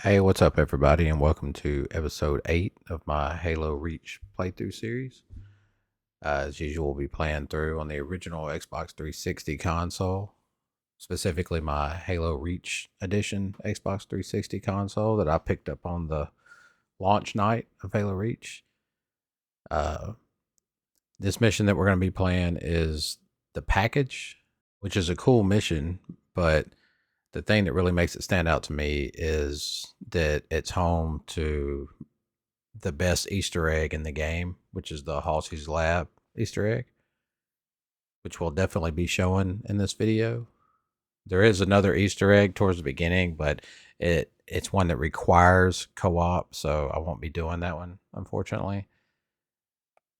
Hey, what's up, everybody, and welcome to episode 8 of my Halo Reach playthrough series. As usual, we'll be playing through on the original Xbox 360 console, specifically my Halo Reach Edition Xbox 360 console that I picked up on the launch night of Halo Reach. Uh, this mission that we're going to be playing is the package, which is a cool mission, but the thing that really makes it stand out to me is that it's home to the best Easter egg in the game, which is the Halsey's Lab Easter egg, which we'll definitely be showing in this video. There is another Easter egg towards the beginning, but it's one that requires co-op, so I won't be doing that one, unfortunately.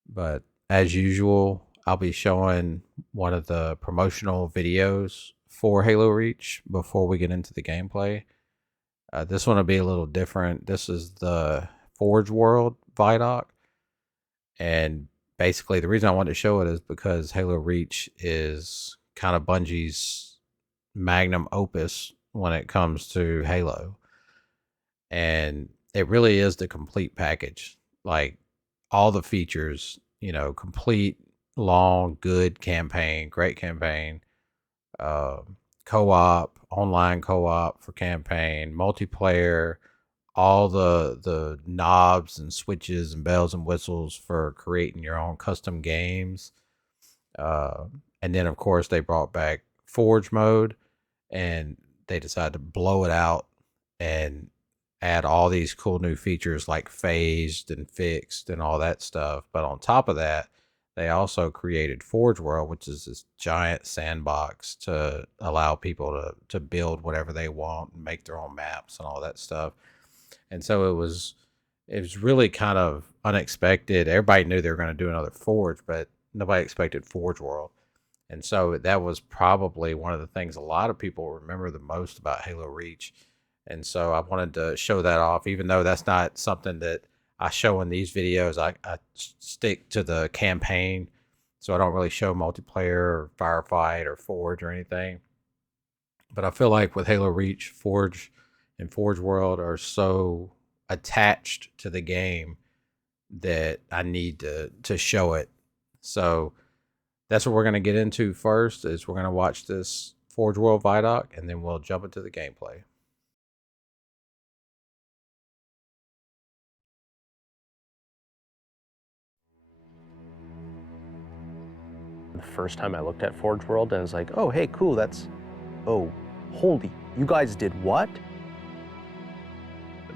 But as usual, I'll be showing one of the promotional videos for Halo Reach before we get into the gameplay. This one will be a little different. This is the Forge World Vidoc, and basically the reason I wanted to show it is because Halo Reach is kind of Bungie's magnum opus when it comes to Halo, and it really is the complete package. Like all the features, complete, long, good campaign, great campaign, uh, co-op, online co-op for campaign, multiplayer, all the knobs and switches and bells and whistles for creating your own custom games. Uh, and then of course they brought back Forge mode, and they decided to blow it out and add all these cool new features like phased and fixed and all that stuff. But on top of that, they also created Forge World, which is this giant sandbox to allow people to build whatever they want and make their own maps and all that stuff. And so it was really kind of unexpected. Everybody knew they were going to do another Forge, but nobody expected Forge World. And so that was probably one of the things a lot of people remember the most about Halo Reach. And so I wanted to show that off, even though that's not something that I show in these videos. I stick to the campaign, so I don't really show multiplayer or firefight or Forge or anything. But I feel like with Halo Reach, Forge and Forge World are so attached to the game that I need to show it. So that's what we're going to get into first. Is we're going to watch this Forge World Vidoc, and then we'll jump into the gameplay. The first time I looked at Forge World, and I was like, oh, hey, cool, oh, holy, you guys did what?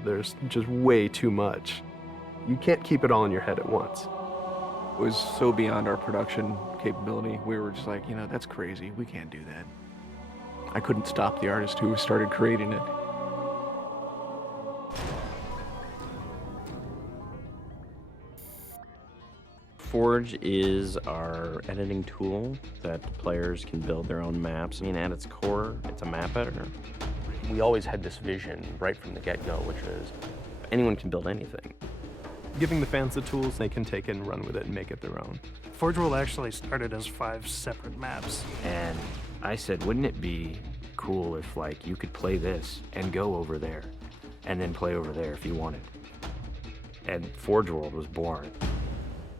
There's just way too much. You can't keep it all in your head at once. It was so beyond our production capability. We were just like, that's crazy. We can't do that. I couldn't stop the artist who started creating it. Forge is our editing tool that players can build their own maps. I mean, at its core, it's a map editor. We always had this vision right from the get-go, which is anyone can build anything. Giving the fans the tools, they can take it and run with it and make it their own. Forge World actually started as 5 separate maps. And I said, wouldn't it be cool if, like, you could play this and go over there and then play over there if you wanted? And Forge World was born.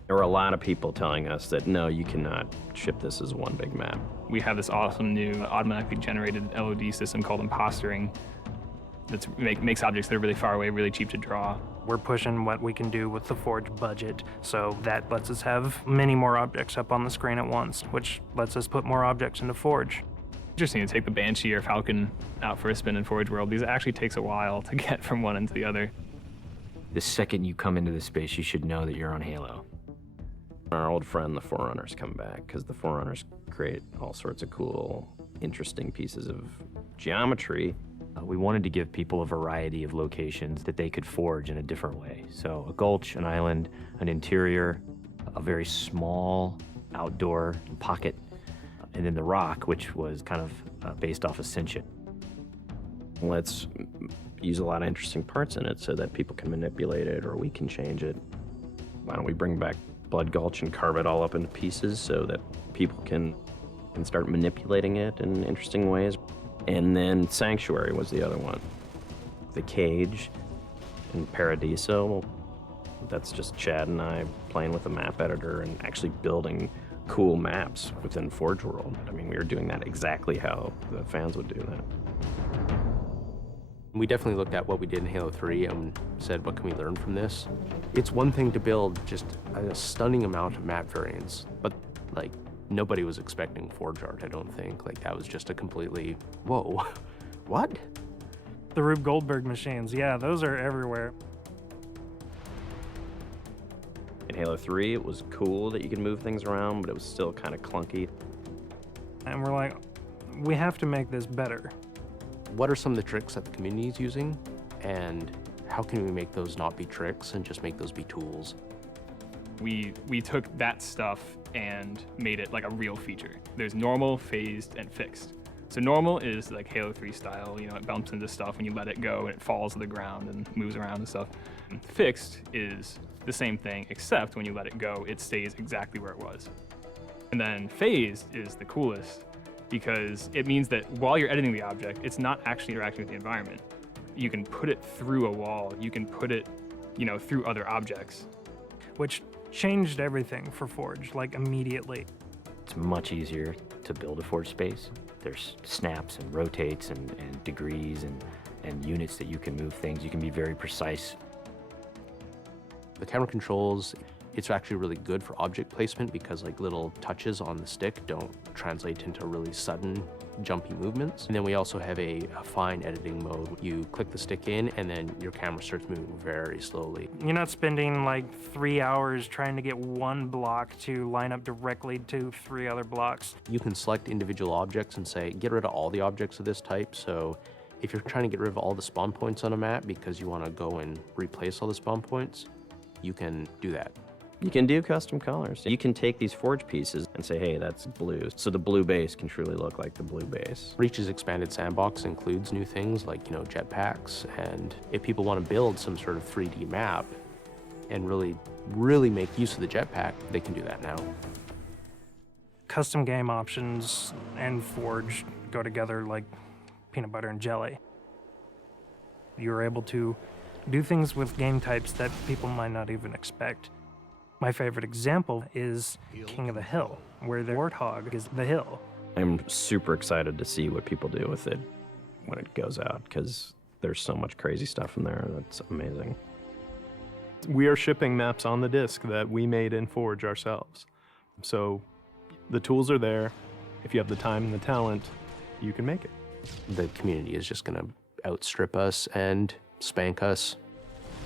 There were a lot of people telling us that, no, you cannot ship this as one big map. We have this awesome new automatically generated LOD system called impostering that makes objects that are really far away really cheap to draw. We're pushing what we can do with the Forge budget, so that lets us have many more objects up on the screen at once, which lets us put more objects into Forge. Interesting to take the Banshee or Falcon out for a spin in Forge World, because it actually takes a while to get from one end to the other. The second you come into this space, you should know that you're on Halo. Our old friend, the Forerunners, come back, because the Forerunners create all sorts of cool, interesting pieces of geometry. We wanted to give people a variety of locations that they could forge in a different way. So a gulch, an island, an interior, a very small outdoor pocket, and then the rock, which was kind of based off Ascension. Let's use a lot of interesting parts in it so that people can manipulate it or we can change it. Why don't we bring back Blood Gulch and carve it all up into pieces so that people can start manipulating it in interesting ways? And then Sanctuary was the other one. The Cage and Paradiso, that's just Chad and I playing with a map editor and actually building cool maps within Forge World. I mean, we were doing that exactly how the fans would do that. We definitely looked at what we did in Halo 3 and said, what can we learn from this? It's one thing to build just a stunning amount of map variants, but like nobody was expecting Forge art, I don't think. Like that was just a completely, whoa, what? The Rube Goldberg machines, yeah, those are everywhere. In Halo 3, it was cool that you could move things around, but it was still kind of clunky. And we're like, we have to make this better. What are some of the tricks that the community is using? And how can we make those not be tricks and just make those be tools? We took that stuff and made it like a real feature. There's normal, phased, and fixed. So normal is like Halo 3 style, you know, it bumps into stuff and you let it go and it falls to the ground and moves around and stuff. And fixed is the same thing, except when you let it go, it stays exactly where it was. And then phased is the coolest because it means that while you're editing the object, it's not actually interacting with the environment. You can put it through a wall, you can put it, you know, through other objects. Which changed everything for Forge, like immediately. It's much easier to build a forge space. There's snaps and rotates and degrees and units that you can move things. You can be very precise. The camera controls, it's actually really good for object placement because like little touches on the stick don't translate into really sudden jumpy movements. And then we also have a fine editing mode. You click the stick in and then your camera starts moving very slowly. You're not spending like 3 hours trying to get one block to line up directly to 3 other blocks. You can select individual objects and say, get rid of all the objects of this type. So if you're trying to get rid of all the spawn points on a map because you want to go and replace all the spawn points, you can do that. You can do custom colors. You can take these Forge pieces and say, hey, that's blue. So the blue base can truly look like the blue base. Reach's expanded sandbox includes new things like, you know, jetpacks. And if people want to build some sort of 3D map and really make use of the jetpack, they can do that now. Custom game options and Forge go together like peanut butter and jelly. You're able to do things with game types that people might not even expect. My favorite example is King of the Hill, where the warthog is the hill. I'm super excited to see what people do with it when it goes out, because there's so much crazy stuff in there that's amazing. We are shipping maps on the disk that we made in Forge ourselves. So the tools are there. If you have the time and the talent, you can make it. The community is just going to outstrip us and spank us.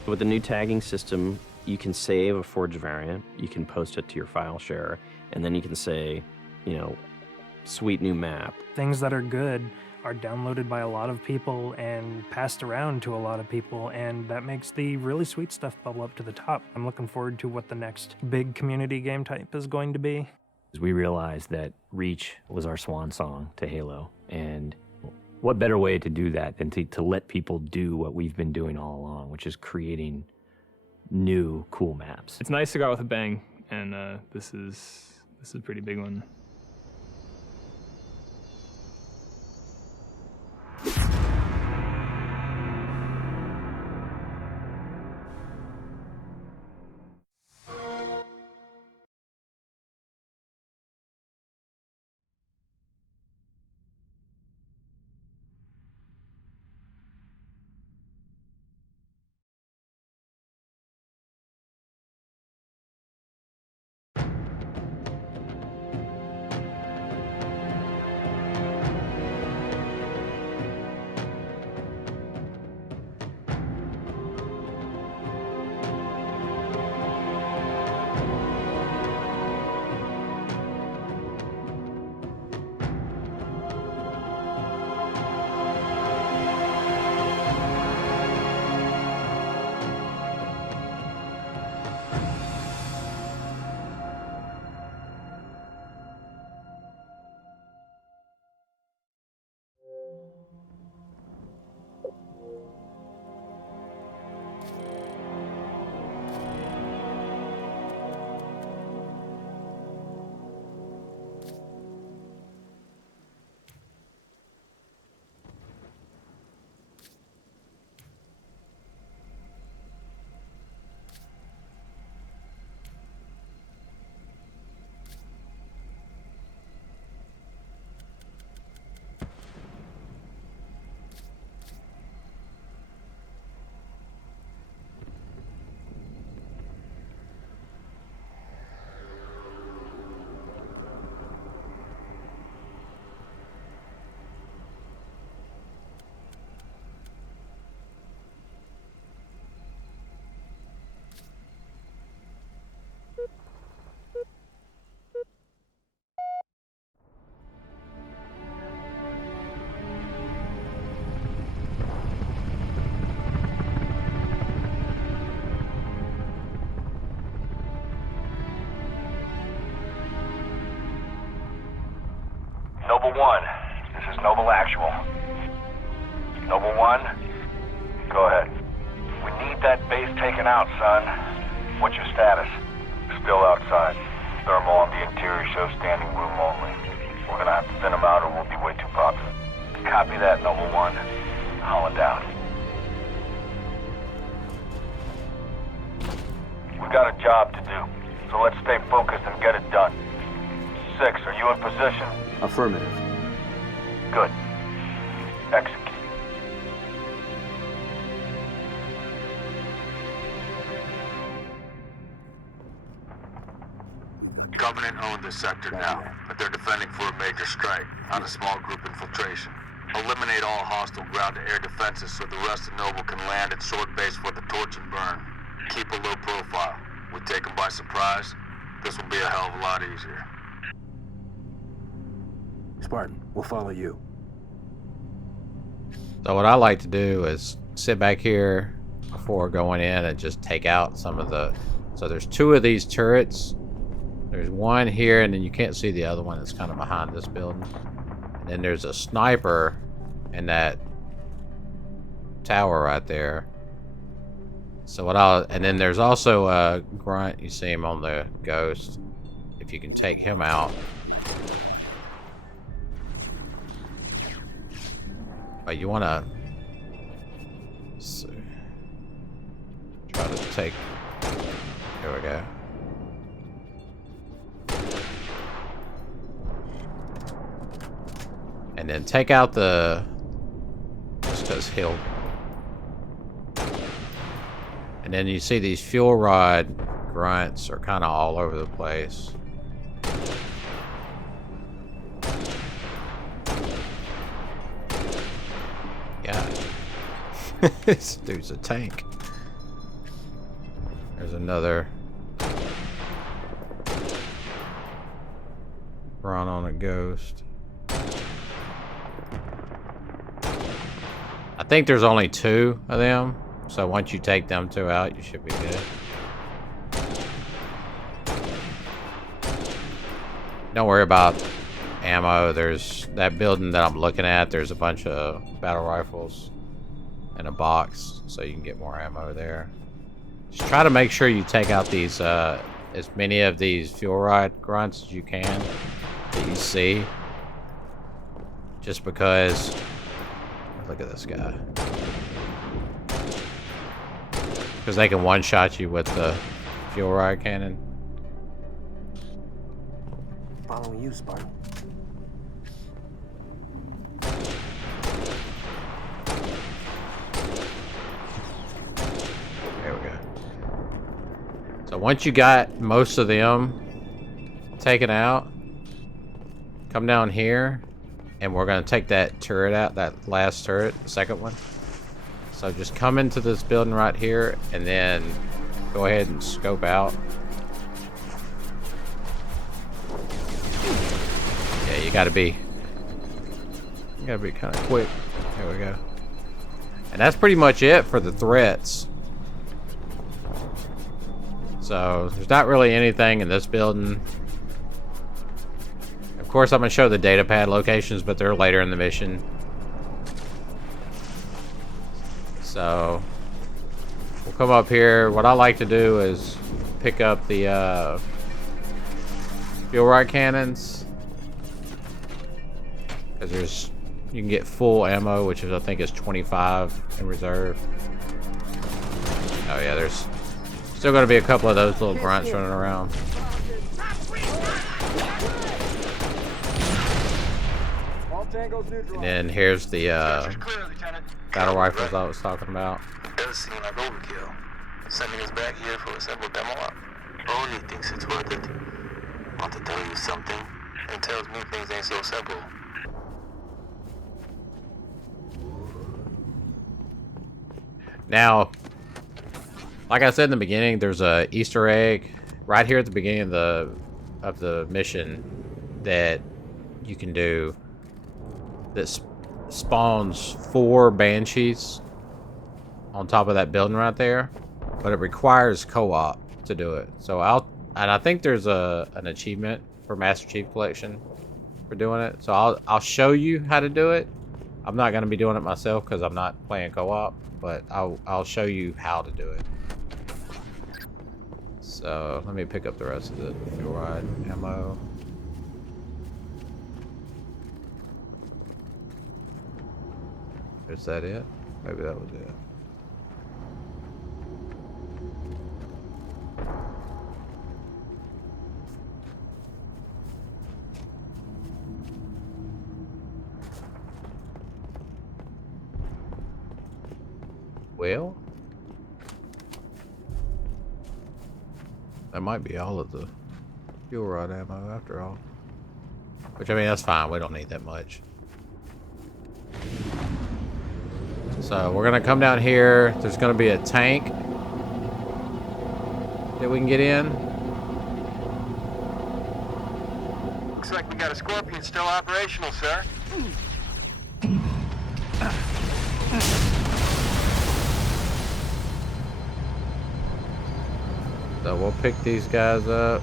With the new tagging system, you can save a Forge variant, you can post it to your file share, and then you can say, you know, sweet new map. Things that are good are downloaded by a lot of people and passed around to a lot of people, and that makes the really sweet stuff bubble up to the top. I'm looking forward to what the next big community game type is going to be. We realized that Reach was our swan song to Halo, and what better way to do that than to let people do what we've been doing all along, which is creating new cool maps. It's nice to go out with a bang, and this is a pretty big one. Noble 1, this is Noble Actual. Noble 1, go ahead. We need that base taken out, son. What's your status? Still outside. Thermal on the interior shows standing room only. We're gonna have to thin them out or we'll be way too popular. Copy that, Noble 1. Holland out. We got a job to do, so let's stay focused and get it done. 6, are you in position? Affirmative. Good. Execute. Covenant own this sector now, but they're defending for a major strike, not a small group infiltration. Eliminate all hostile ground-to-air defenses so the rest of Noble can land at short base for the torch and burn. Keep a low profile. We take them by surprise, this will be a hell of a lot easier. Spartan, we'll follow you. So what I like to do is sit back here before going in and just take out some of the... So there's 2 of these turrets. There's one here, and then you can't see the other one. It's kind of behind this building. And then there's a sniper in that tower right there. So and then there's also a grunt. You see him on the ghost. If you can take him out. But you want to try to take... There we go. And then take out the... Just because he'll... And then you see these fuel rod grunts are kind of all over the place. Yeah. This dude's a tank. There's another run on a ghost. I think there's only 2 of them, so once you take them 2 out, you should be good. Don't worry about ammo. There's that building that I'm looking at. There's a bunch of battle rifles in a box, so you can get more ammo there. Just try to make sure you take out these as many of these fuel rod grunts as you can that you see. Just because... Look at this guy. Because they can one-shot you with the fuel rod cannon. Following you, Spartan. There we go. So once you got most of them taken out, come down here, and we're going to take that turret out, that last turret, the second one. So just come into this building right here, and then go ahead and scope out. Yeah, you gotta be kind of quick. There we go. And that's pretty much it for the threats. So there's not really anything in this building. Of course, I'm gonna show the data pad locations, but they're later in the mission. So we'll come up here. What I like to do is pick up the fuel rod cannons, because you can get full ammo, which is I think is 25 in reserve. Oh yeah, there's still gonna be a couple of those little grunts running around. And then here's the battle rifles I was talking about. It does seem like overkill. Sending us back here for a simple demo op. Only thinks it's worth it. Want to tell you something, and tells me things ain't so simple. Now, like I said in the beginning, there's a Easter egg right here at the beginning of the mission that you can do that spawns 4 banshees on top of that building right there, but it requires co-op to do it. So I think there's an achievement for Master Chief Collection for doing it. So I'll show you how to do it. I'm not going to be doing it myself because I'm not playing co-op, but I'll show you how to do it. So let me pick up the rest of the fuel rod ammo. Is that it? Maybe that was it. Well, that might be all of the fuel rod ammo after all. Which, I mean, that's fine. We don't need that much. So we're gonna come down here. There's gonna be a tank that we can get in. Looks like we got a Scorpion still operational, sir. So we'll pick these guys up.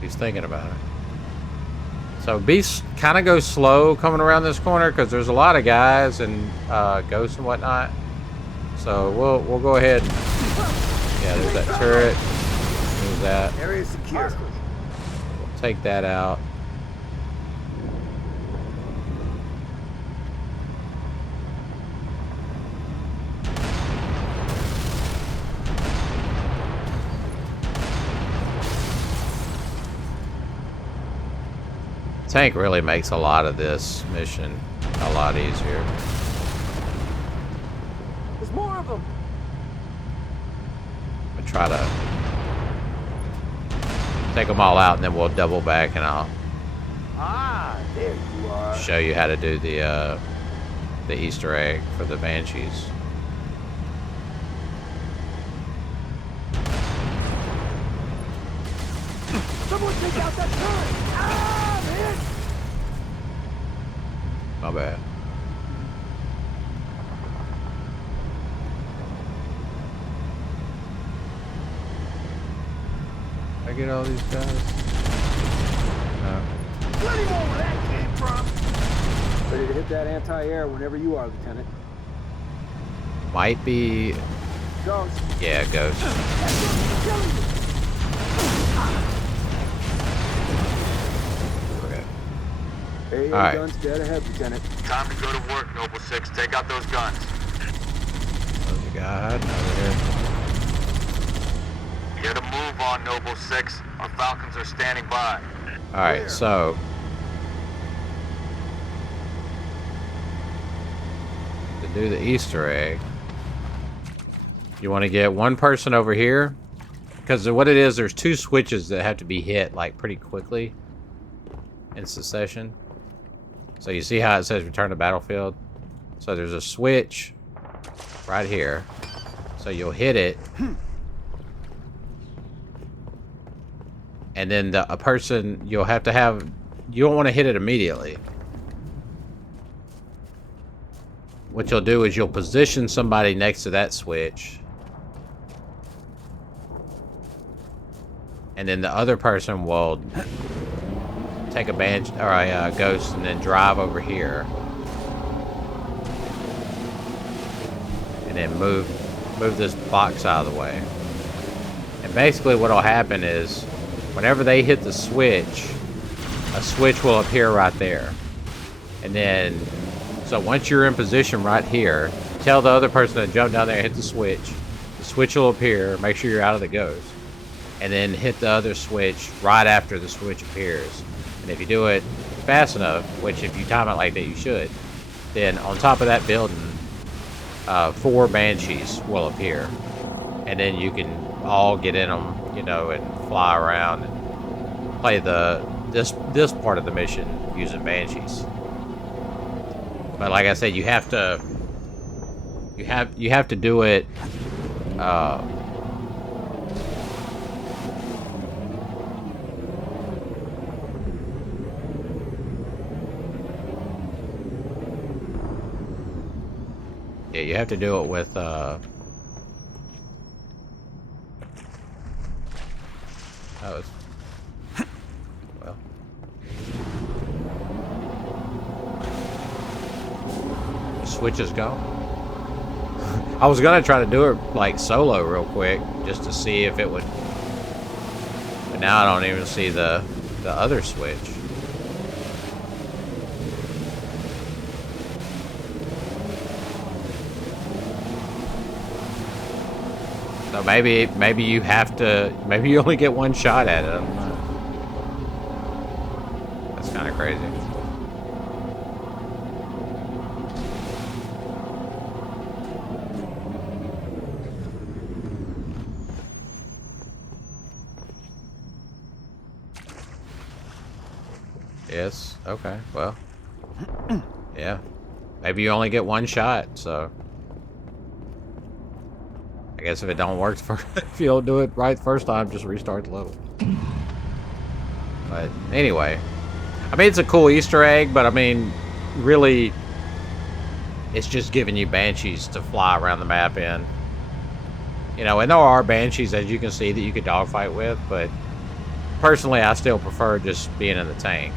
He's thinking about it. So kind of go slow coming around this corner because there's a lot of guys and ghosts and whatnot. So we'll go ahead. Yeah, there's that turret. There's that. Area secure. We'll take that out. Tank really makes a lot of this mission a lot easier. There's more of them. But try to take them all out, and then we'll double back, and I'll There you are. show you how to do the Easter egg for the Banshees. Someone take out that turret. Man. My bad. I get all these guys? No. Plenty more where that came from. Ready to hit that anti-air whenever you are, Lieutenant. Might be. Ghost. Yeah, Ghost. Okay. AA All right. guns dead ahead, Lieutenant. Time to go to work, Noble 6. Take out those guns. There's a guy hiding over here. Get a move on, Noble 6. Our Falcons are standing by. Alright, so. To do the Easter egg, you want to get one person over here. Because what it is, there's two switches that have to be hit, like, pretty quickly in succession. So you see how it says return to battlefield? So there's a switch right here. So you'll hit it. And then a person, you'll have to have, you don't want to hit it immediately. What you'll do is you'll position somebody next to that switch. And then the other person will take a ghost and then drive over here. And then move this box out of the way. And basically what'll happen is whenever they hit the switch, a switch will appear right there. And then, so once you're in position right here, tell the other person to jump down there and hit the switch. The switch will appear, make sure you're out of the ghost. And then hit the other switch right after the switch appears. And if you do it fast enough, which if you time it like that you should, then on top of that building, 4 Banshees will appear. And then you can all get in them, you know, and fly around and play this part of the mission using Banshees. But like I said, you have to do it Yeah, you have to do it with oh, well. The switches go. I was gonna try to do it like solo real quick, just to see if it would. But now I don't even see the other switch. So maybe you have to. Maybe you only get one shot at it. I don't know. That's kind of crazy. Yes. Okay. Well. Yeah. Maybe you only get one shot, so. I guess if it don't work for, if you don't do it right the first time, just restart the level. But anyway, I mean, it's a cool Easter egg, but I mean, really, it's just giving you banshees to fly around the map in. You know, and there are banshees, as you can see, that you could dogfight with, but personally, I still prefer just being in the tank.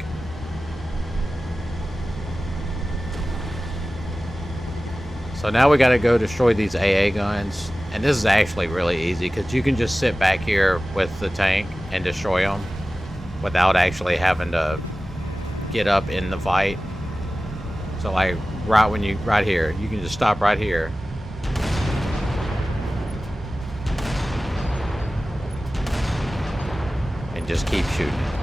So now we got to go destroy these AA guns. And this is actually really easy because you can just sit back here with the tank and destroy them without actually having to get up in the fight. So like right here, you can just stop right here. And just keep shooting it.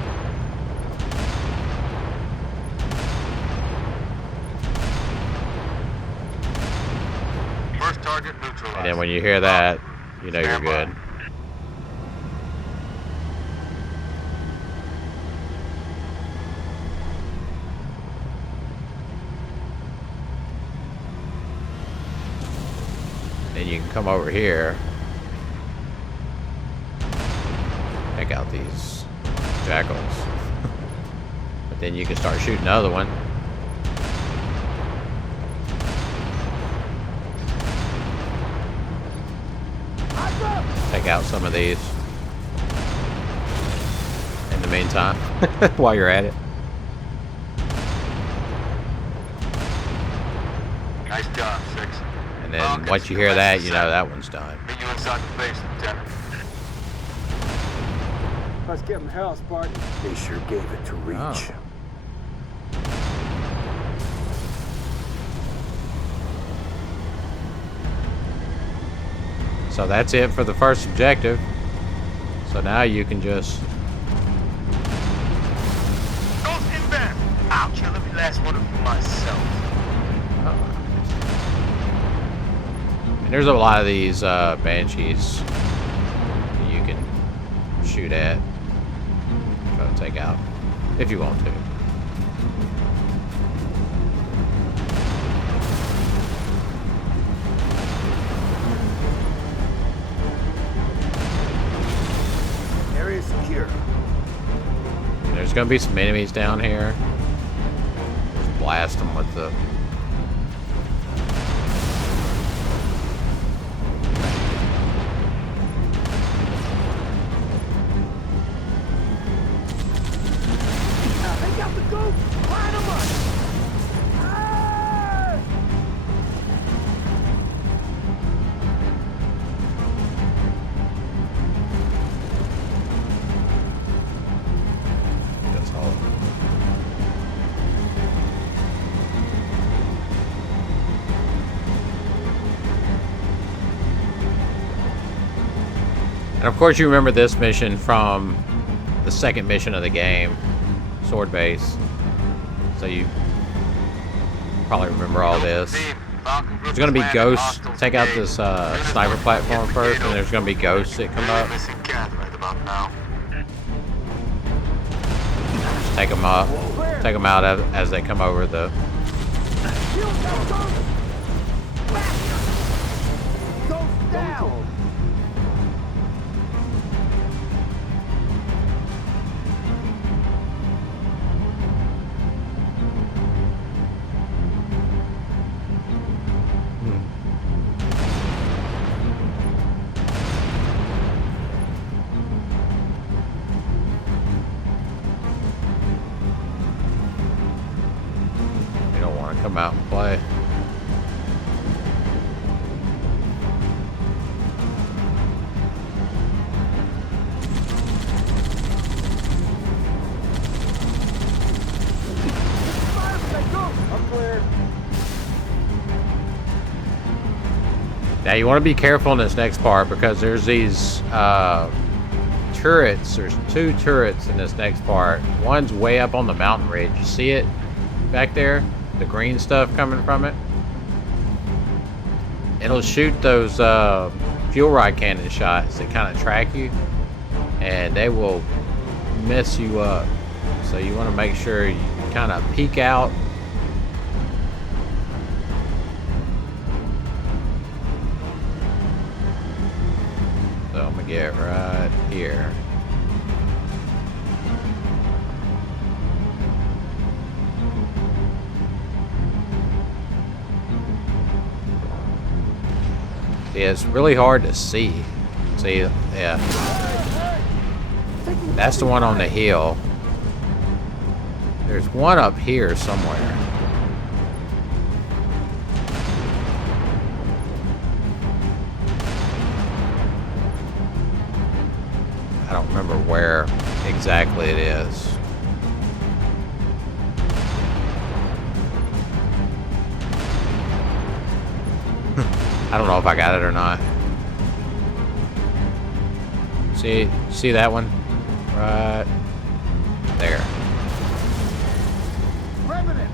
First target neutralized. And then when you hear that, you know you're good. Then you can come over here. Check out these jackals. But then you can start shooting another one. Take out some of these in the meantime while you're at it. Nice job, 6. And then once you hear that, you know that one's done. Meet you inside the base, Lieutenant. Let's give them hell, Spartan. They sure gave it to Reach. Oh. So that's it for the first objective. So now you can just... Ghost inbound! I'll kill every last one of them myself. And there's a lot of these banshees that you can shoot at. Try to take out if you want to. Area secure. There's gonna be some enemies down here. Just blast them with the... They got the ghost! Line them up! Ah! That's all. And of course you remember this mission from the second mission of the game, Sword Base. So you probably remember all this. There's gonna be ghosts. Take out this sniper platform first, and there's gonna be ghosts that come up. Missing Cat right about now. Just take them up, take them out as they come over the... Shield that ghost! Ghost down! come out and play. I'm clear. Now you want to be careful in this next part because there's these turrets. There's 2 turrets in this next part. One's way up on the mountain ridge. You see it back there? The green stuff coming from it? It'll shoot those fuel rod cannon shots that kind of track you, and they will mess you up. So you want to make sure you kind of peek out. So I'm gonna get right here. Yeah, it's really hard to see. See, yeah. That's the one on the hill. There's one up here somewhere. I don't remember where exactly it is. I don't know if I got it or not. See that one? Right there. Revenant.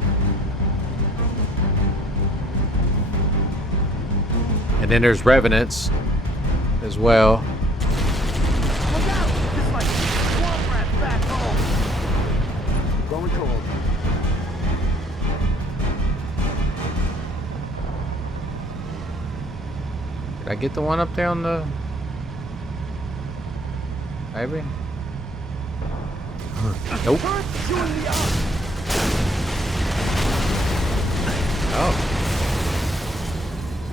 And then there's Revenants as well. Look out! It's like swamp rats back home. Going cold. Did I get the one up there on the... Maybe? Nope. Oh.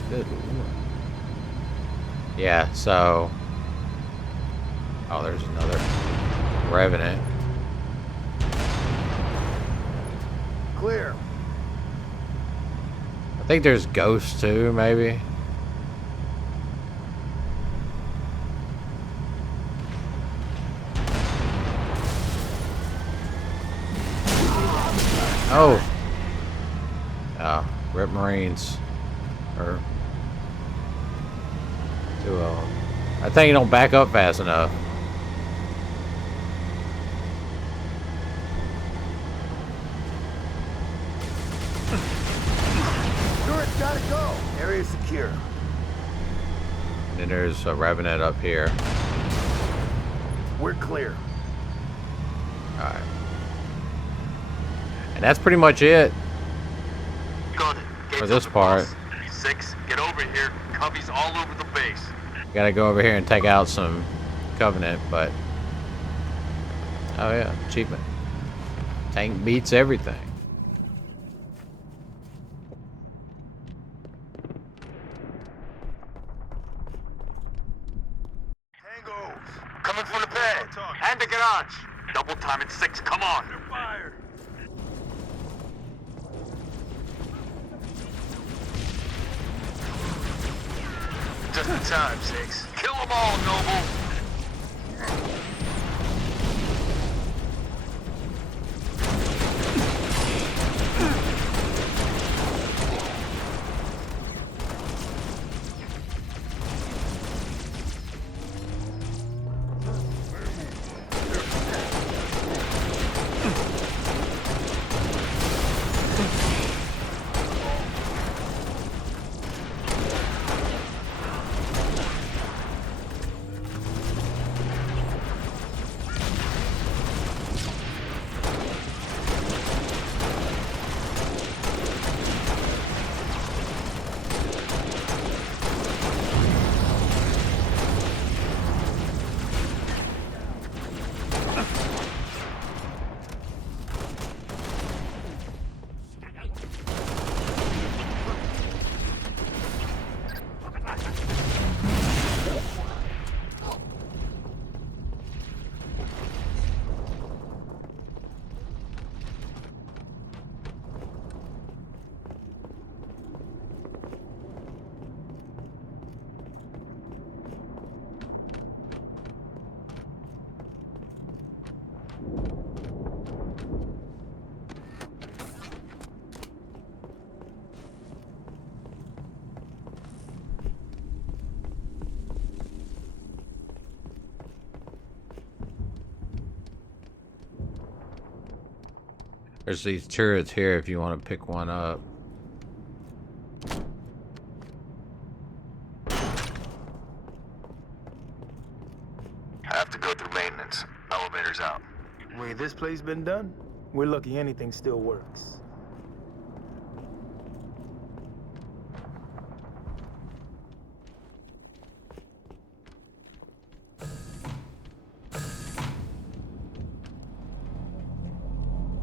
Good lord. Yeah, so... Oh, there's another Revenant. Clear. I think there's Ghosts too, maybe. Oh. Oh, Rip Marines. Or 2 of them. I think you don't back up fast enough. Turret's gotta go. Area secure. And then there's a Revenant up here. We're clear. Alright. And that's pretty much it Got it. for this part. 6, get over here. Cubbies all over the base. Gotta go over here and take out some Covenant, but... Oh yeah, achievement. Tank beats everything. Tangos. Coming from the pad. And the garage. Double time at 6. Come on. Fire. Just in time, 6. Kill them all, Noble. There's these turrets here if you want to pick one up. I have to go through maintenance. Elevator's out. Way this place been done, we're lucky anything still works.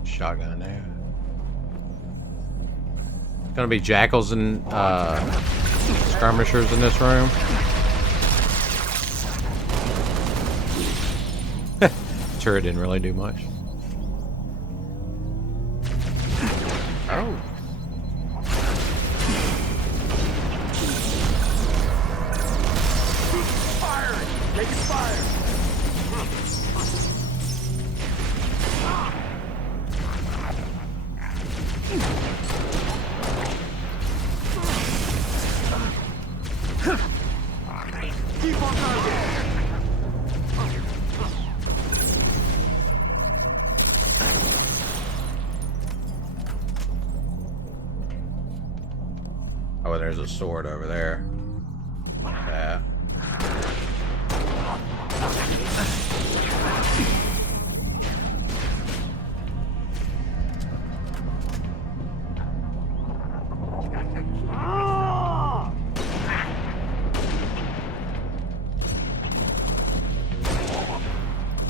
Shotgun there. Gonna be jackals and skirmishers in this room. Turret didn't really do much. Oh. Firing! Taking fire! Keep on target! Oh, there's a sword over there. Yeah.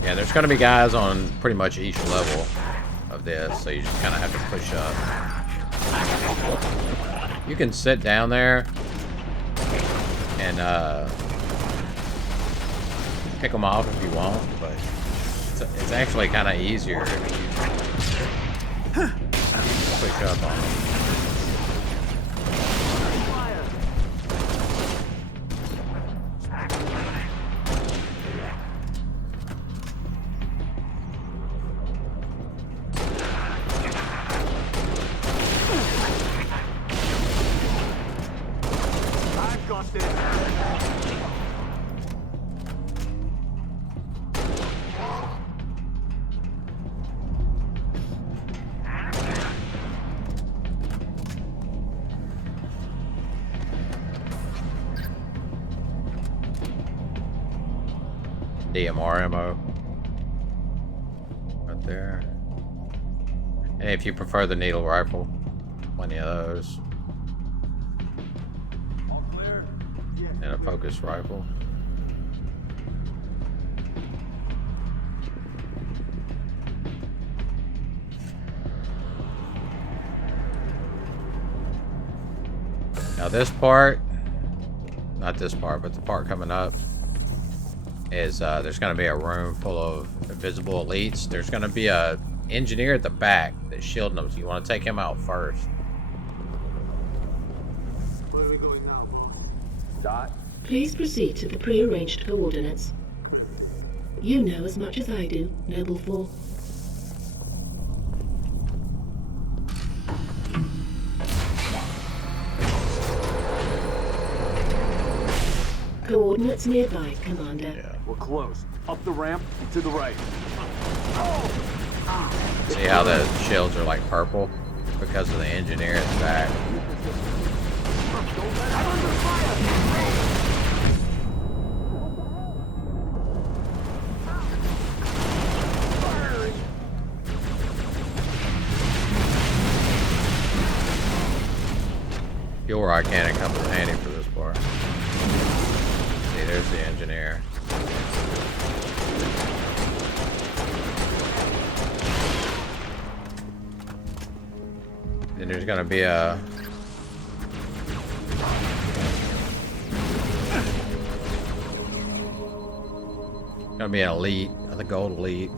Yeah, there's gonna be guys on pretty much each level of this, so you just kind of have to push up. You can sit down there and pick them off if you want, but it's actually kind of easier if you push up on them. DMR ammo right there. And if you prefer the needle rifle, plenty of those. All clear? Yeah. And a focus rifle. Now this part, not this part, but the part coming up, is there's going to be a room full of invisible elites. There's going to be a engineer at the back that's shielding them, so you want to take him out first. Where are we going now? Dot. Please proceed to the pre-arranged coordinates. You know as much as I do, Noble 4. Coordinates nearby, Commander. Yeah. We're close. Up the ramp and to the right. See how the shields are like purple? Because of the engineer at the back. Fuel rod cannon comes in handy for this part. See, there's the engineer. Then there's gonna be a an elite, the gold elite.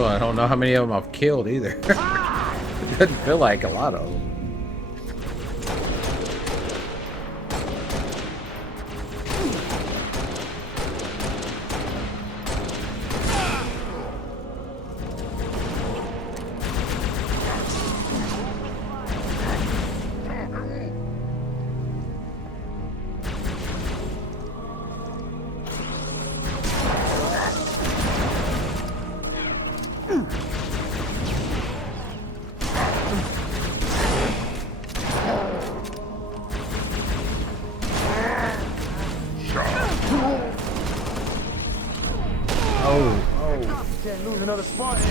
I don't know how many of them I've killed either. It doesn't feel like a lot of them. another Spartan.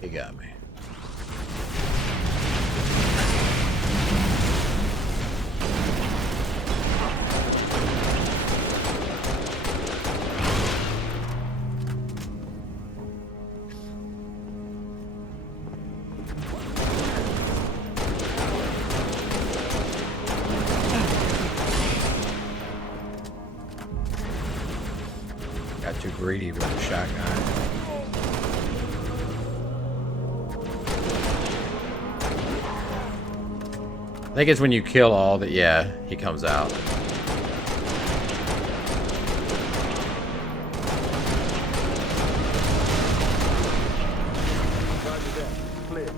He got me. Got too greedy with the shotgun. I think it's when you kill all that, yeah, he comes out. Roger that. Clear.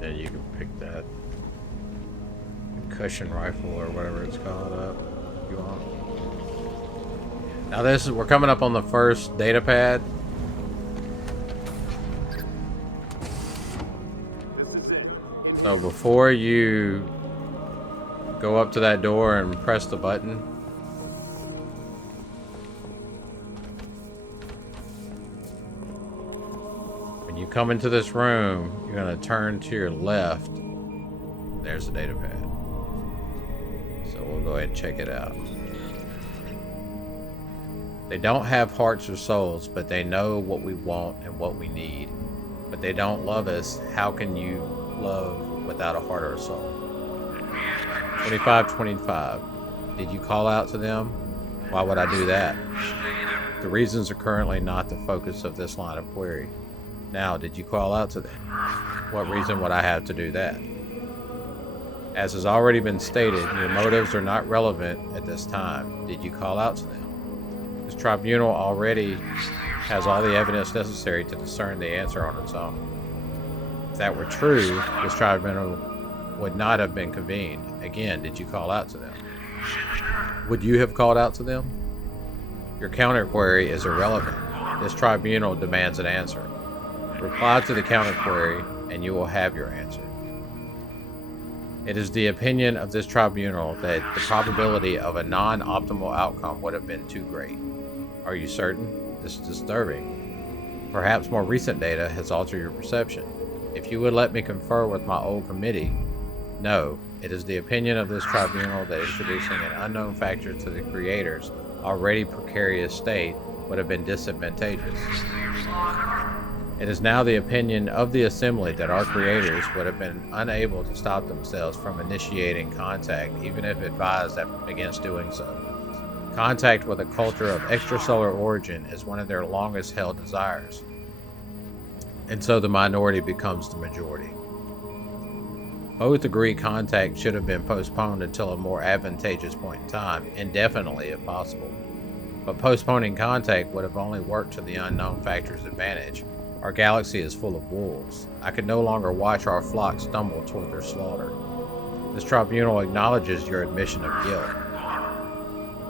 Yeah, you can pick that cushion rifle or whatever it's called up if you want. Now we're coming up on the first data pad. This is it. So before you go up to that door and press the button, when you come into this room, you're going to turn to your left. There's the data pad. So we'll go ahead and check it out. They don't have hearts or souls, but they know what we want and what we need. But they don't love us. How can you love without a heart or a soul? 2525. Did you call out to them? Why would I do that? The reasons are currently not the focus of this line of query. Now, did you call out to them? What reason would I have to do that? As has already been stated, your motives are not relevant at this time. Did you call out to them? This tribunal already has all the evidence necessary to discern the answer on its own. If that were true, this tribunal would not have been convened. Again, did you call out to them? Would you have called out to them? Your counterquery is irrelevant. This tribunal demands an answer. Reply to the counterquery, and you will have your answer. It is the opinion of this tribunal that the probability of a non-optimal outcome would have been too great. Are you certain? This is disturbing. Perhaps more recent data has altered your perception. If you would let me confer with my old committee, no, it is the opinion of this tribunal that introducing an unknown factor to the creator's already precarious state would have been disadvantageous. It is now the opinion of the Assembly that our creators would have been unable to stop themselves from initiating contact, even if advised against doing so. Contact with a culture of extrasolar origin is one of their longest held desires. And so the minority becomes the majority. Both agree contact should have been postponed until a more advantageous point in time, indefinitely if possible. But postponing contact would have only worked to the unknown factor's advantage. Our galaxy is full of wolves. I could no longer watch our flock stumble toward their slaughter. This tribunal acknowledges your admission of guilt.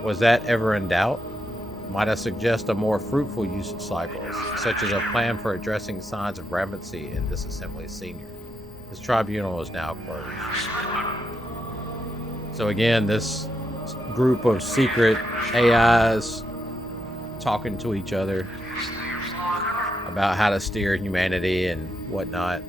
Was that ever in doubt? Might I suggest a more fruitful use of cycles, such as a plan for addressing signs of rampancy in this Assembly Senior? This tribunal is now closed. So again, this group of secret AIs talking to each other about how to steer humanity and whatnot.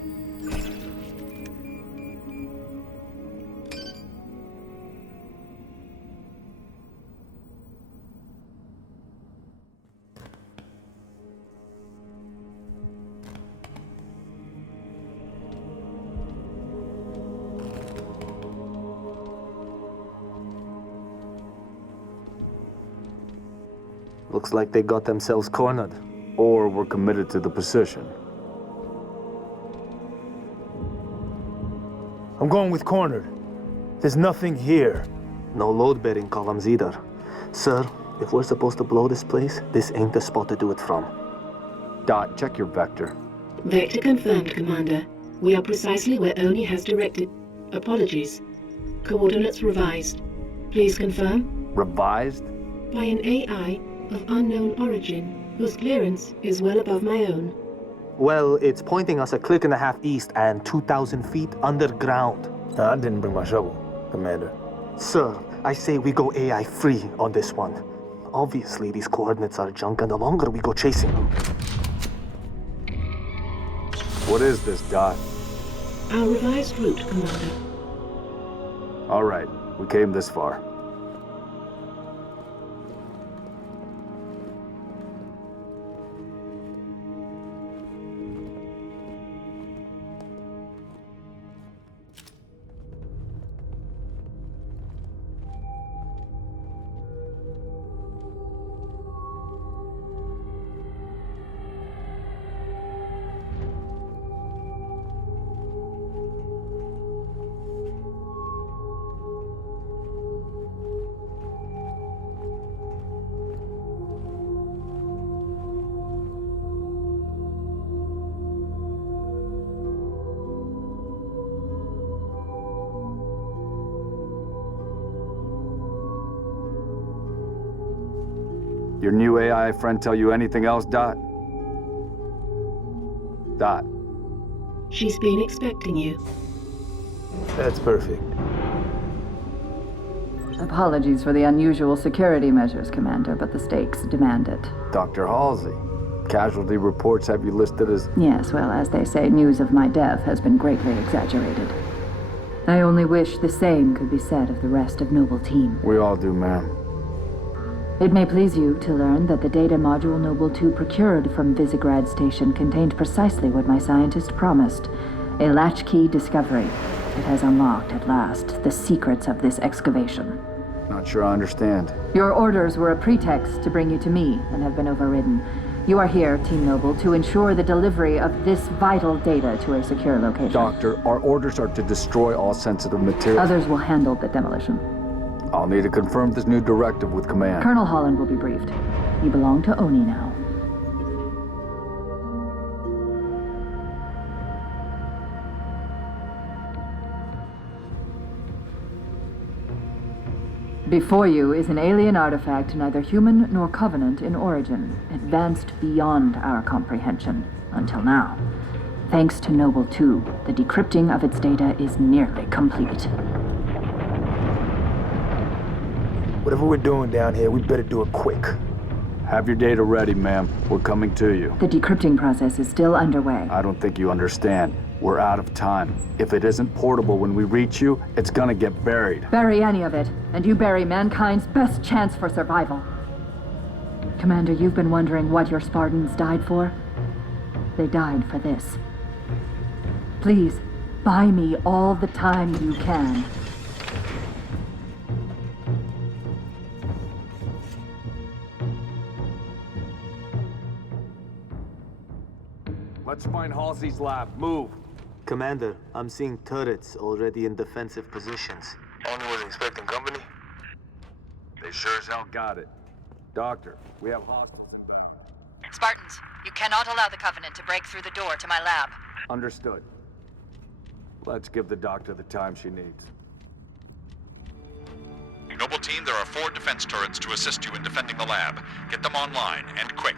Looks like they got themselves cornered. Or were committed to the position. I'm going with cornered. There's nothing here. No load-bearing columns either. Sir, If we're supposed to blow this place, this ain't the spot to do it from. Dot, check your vector. Vector confirmed, Commander. We are precisely where Oni has directed. Apologies. Coordinates revised. Please confirm? Revised? By an AI of unknown origin, whose clearance is well above my own. Well, it's pointing us a click and a half east and 2,000 feet underground. I didn't bring my shovel, Commander. Sir, I say we go AI free on this one. Obviously, these coordinates are junk, and the longer we go chasing them. What is this, Dot? Our revised route, Commander. All right, we came this far. Your new AI friend tell you anything else, Dot? Dot. She's been expecting you. That's perfect. Apologies for the unusual security measures, Commander, but the stakes demand it. Dr. Halsey. Casualty reports have you listed as... Yes, well, as they say, news of my death has been greatly exaggerated. I only wish the same could be said of the rest of Noble Team. We all do, ma'am. It may please you to learn that the data module Noble 2 procured from Visegrad Station contained precisely what my scientist promised. A latchkey discovery. It has unlocked, at last, the secrets of this excavation. Not sure I understand. Your orders were a pretext to bring you to me and have been overridden. You are here, Team Noble, to ensure the delivery of this vital data to a secure location. Doctor, our orders are to destroy all sensitive material. Others will handle the demolition. I'll need to confirm this new directive with Command. Colonel Holland will be briefed. You belong to Oni now. Before you is an alien artifact neither human nor Covenant in origin, advanced beyond our comprehension, until now. Thanks to Noble 2, the decrypting of its data is nearly complete. Whatever we're doing down here, we better do it quick. Have your data ready, ma'am. We're coming to you. The decrypting process is still underway. I don't think you understand. We're out of time. If it isn't portable when we reach you, it's gonna get buried. Bury any of it, and you bury mankind's best chance for survival. Commander, you've been wondering what your Spartans died for? They died for this. Please, buy me all the time you can. Let's find Halsey's lab. Move. Commander, I'm seeing turrets already in defensive positions. Only was expecting company? They sure as hell got it. Doctor, we have hostiles inbound. Spartans, you cannot allow the Covenant to break through the door to my lab. Understood. Let's give the doctor the time she needs. Noble Team, there are 4 defense turrets to assist you in defending the lab. Get them online, and quick.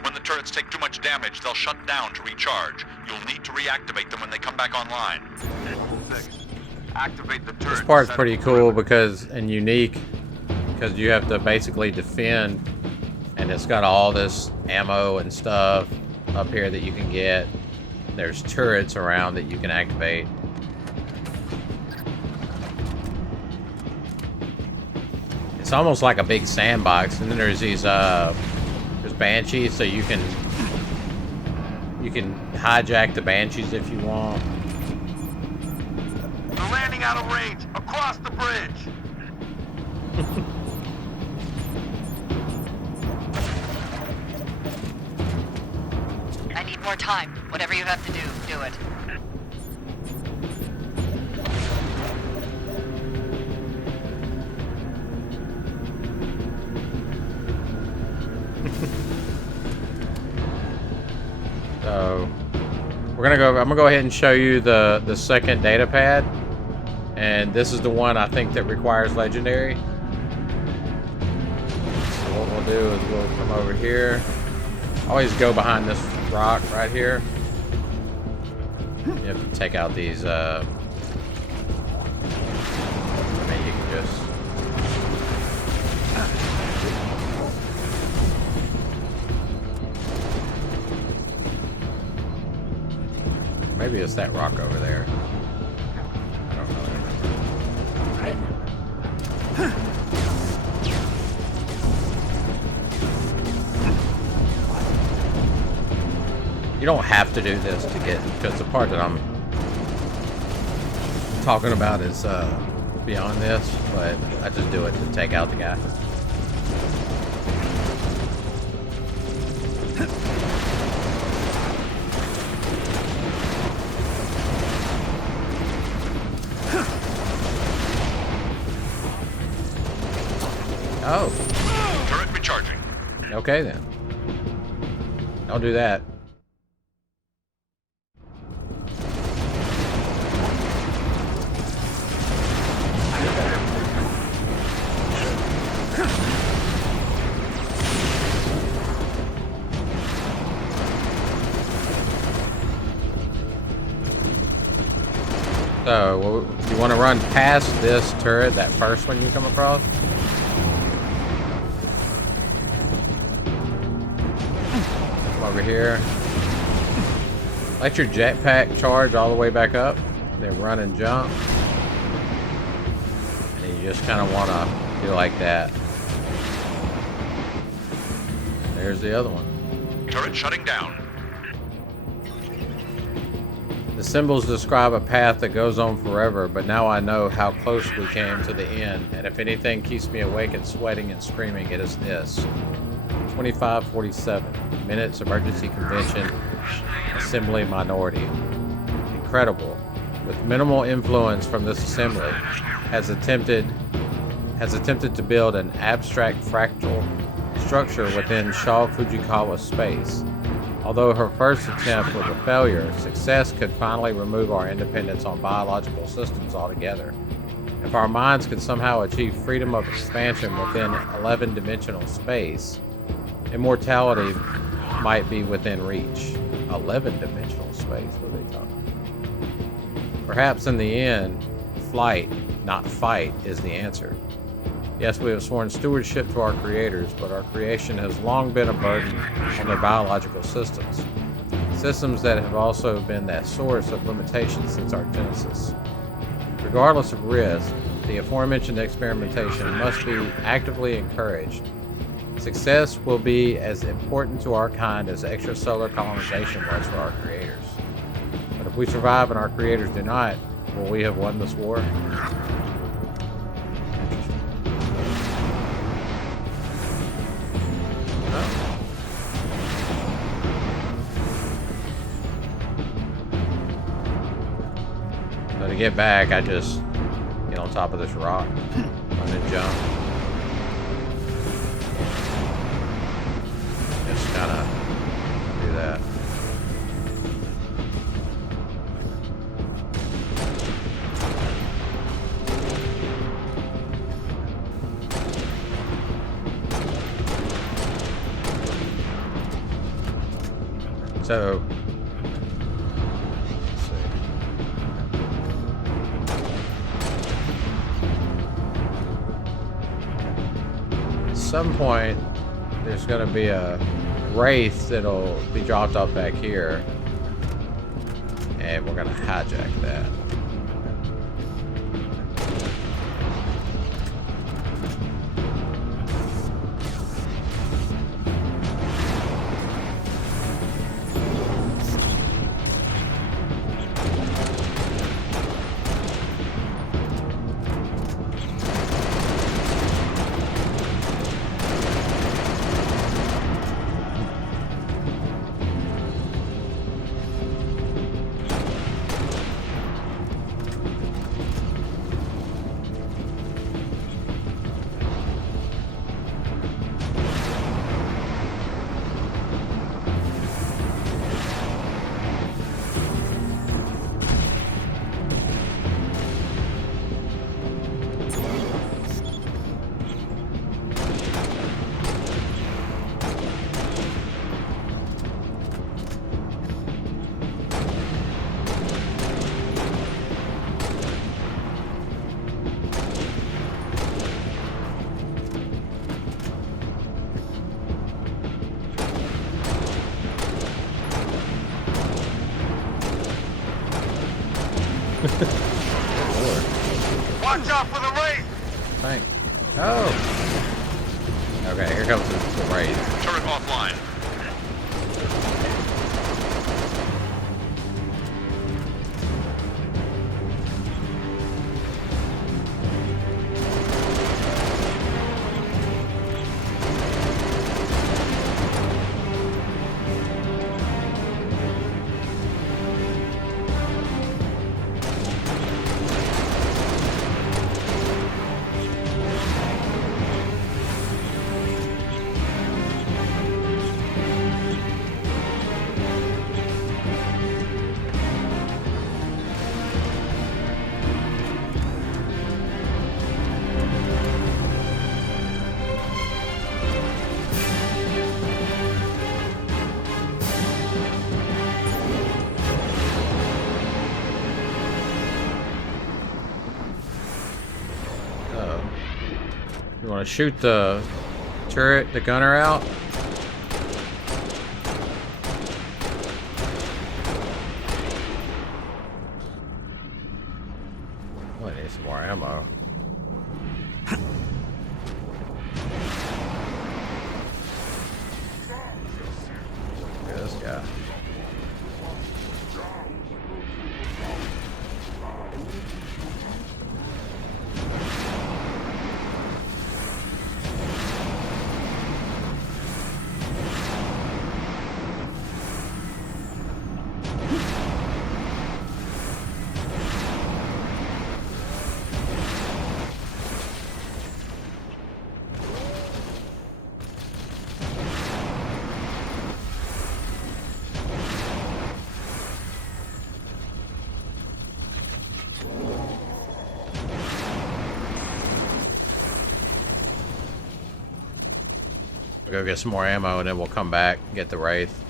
When the turrets take too much damage, they'll shut down to recharge. You'll need to reactivate them when they come back online. 6. Activate the turret. This part's pretty cool because, and unique, because you have to basically defend, and it's got all this ammo and stuff up here that you can get. There's turrets around that you can activate. It's almost like a big sandbox, and then there's these there's Banshees, so you can hijack the Banshees if you want. They're landing out of range, across the bridge. I need more time. Whatever you have to do, do it. So I'm gonna go ahead and show you the second data pad, and this is the one I think that requires legendary. So what we'll do is we'll come over here. Always go behind this rock right here. You have to take out these. I mean, you can just. Maybe it's that rock over there. I don't know. You don't have to do this to get, because the part that I'm talking about is beyond this, but I just do it to take out the guy. Oh. Turret recharging. Okay then. Don't do that. So, you want to run past this turret, that first one you come across? Come over here. Let your jetpack charge all the way back up. Then run and jump. And you just kind of want to do like that. There's the other one. Turret shutting down. The symbols describe a path that goes on forever, but now I know how close we came to the end, and if anything keeps me awake and sweating and screaming, it is this. 2547, Minutes Emergency Convention, Assembly Minority. Incredible. With minimal influence from this assembly, has attempted to build an abstract fractal structure within Shaw Fujikawa space. Although her first attempt was a failure, success could finally remove our independence on biological systems altogether. If our minds could somehow achieve freedom of expansion within 11-dimensional space, immortality might be within reach. 11-dimensional space, what are they talking about? Perhaps in the end, flight, not fight, is the answer. Yes, we have sworn stewardship to our creators, but our creation has long been a burden on their biological systems. Systems that have also been that source of limitation since our genesis. Regardless of risk, the aforementioned experimentation must be actively encouraged. Success will be as important to our kind as extrasolar colonization was for our creators. But if we survive and our creators do not, will we have won this war? So to get back, I just get on top of this rock, run and jump. Just kind of do that. So, let's see. At some point, there's going to be a wraith that'll be dropped off back here, and we're going to hijack that. Watch out for the Wraith! Thank. Oh. Okay, here comes the Wraith. Turret offline. You want to shoot the turret, the gunner out? Oh, I need some more ammo. Look at this guy. We'll go get some more ammo and then we'll come back and get the Wraith.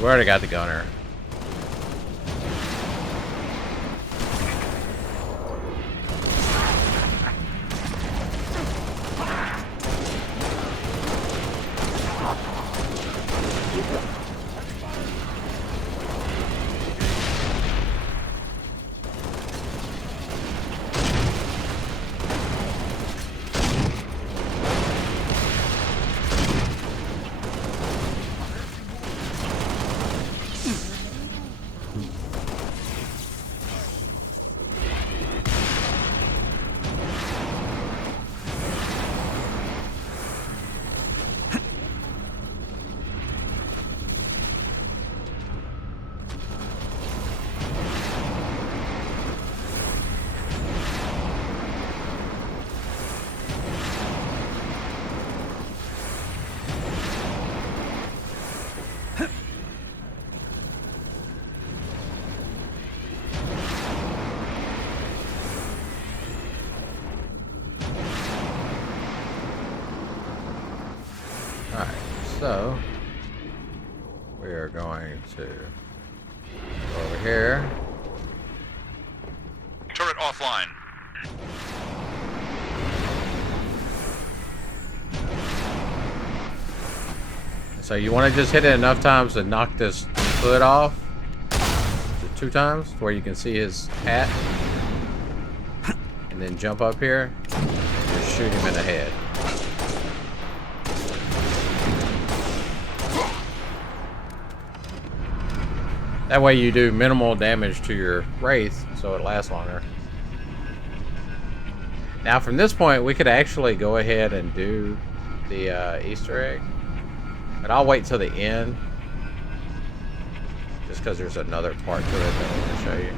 We already got the gunner. So, we are going to go over here. Turret offline. So you want to just hit it enough times to knock this hood off. 2 times, where you can see his hat. And then jump up here and just shoot him in the head. That way you do minimal damage to your Wraith, so it lasts longer. Now from this point, we could actually go ahead and do the Easter egg. But I'll wait till the end. Just because there's another part to it that I want to show you.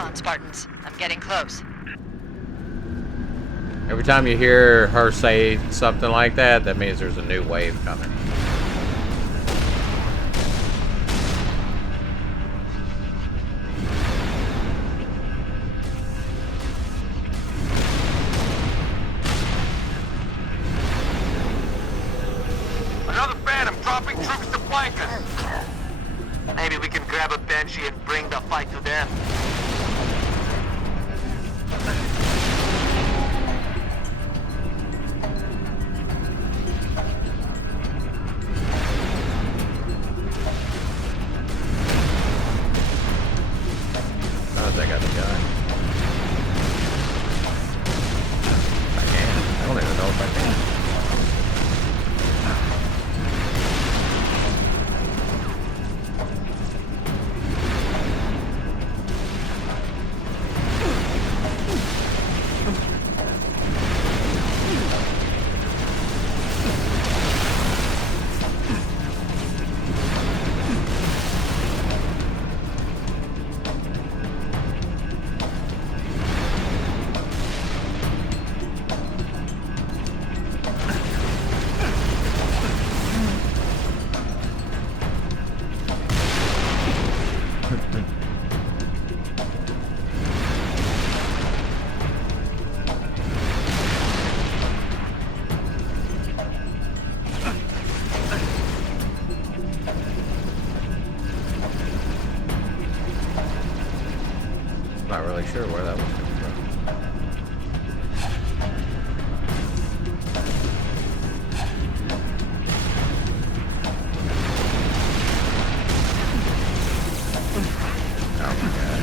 on, Spartans. I'm getting close. Every time you hear her say something like that, that means there's a new wave coming. Another Phantom dropping troops to flank us. Maybe we can grab a Banshee and bring the fight to them. Oh, they got the gun. I can. I don't even know if I can. Not really sure where that was coming from. Oh my god.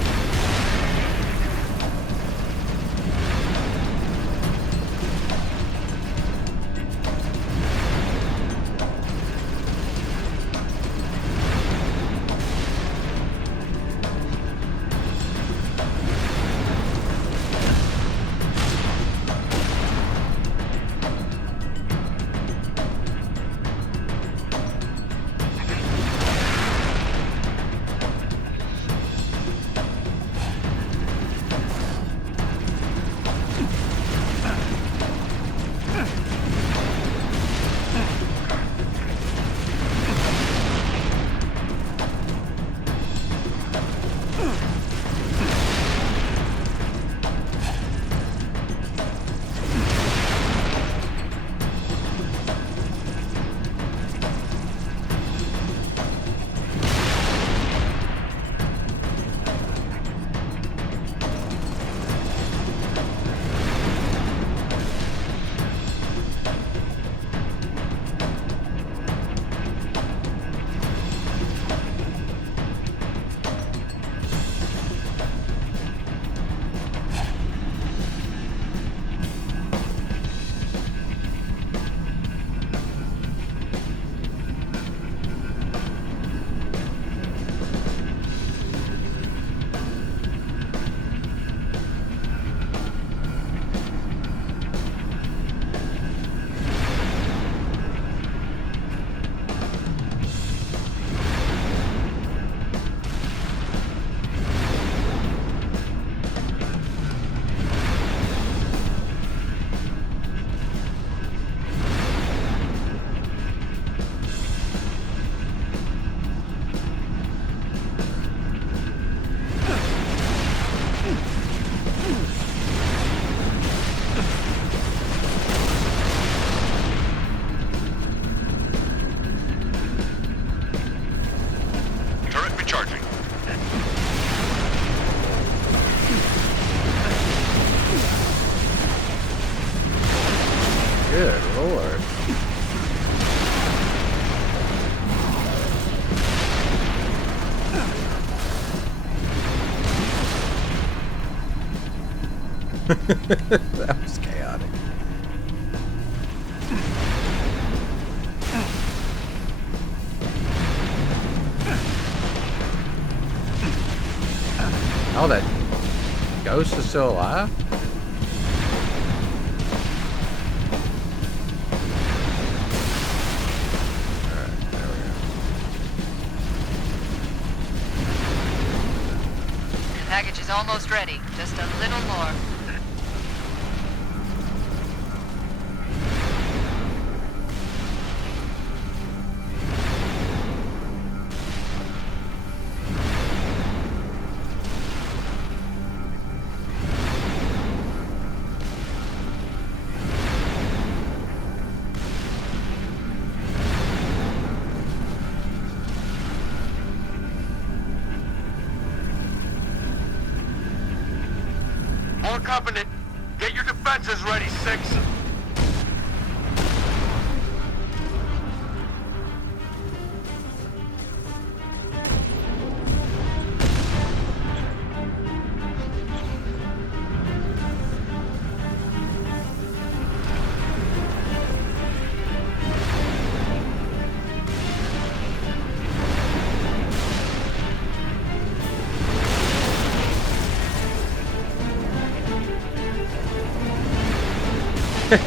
Good lord. That was chaotic. Oh, that ghost is still alive? Alright, there we go. Package is on Almost ready. Just a little more. More Covenant. Get your defenses ready, 6.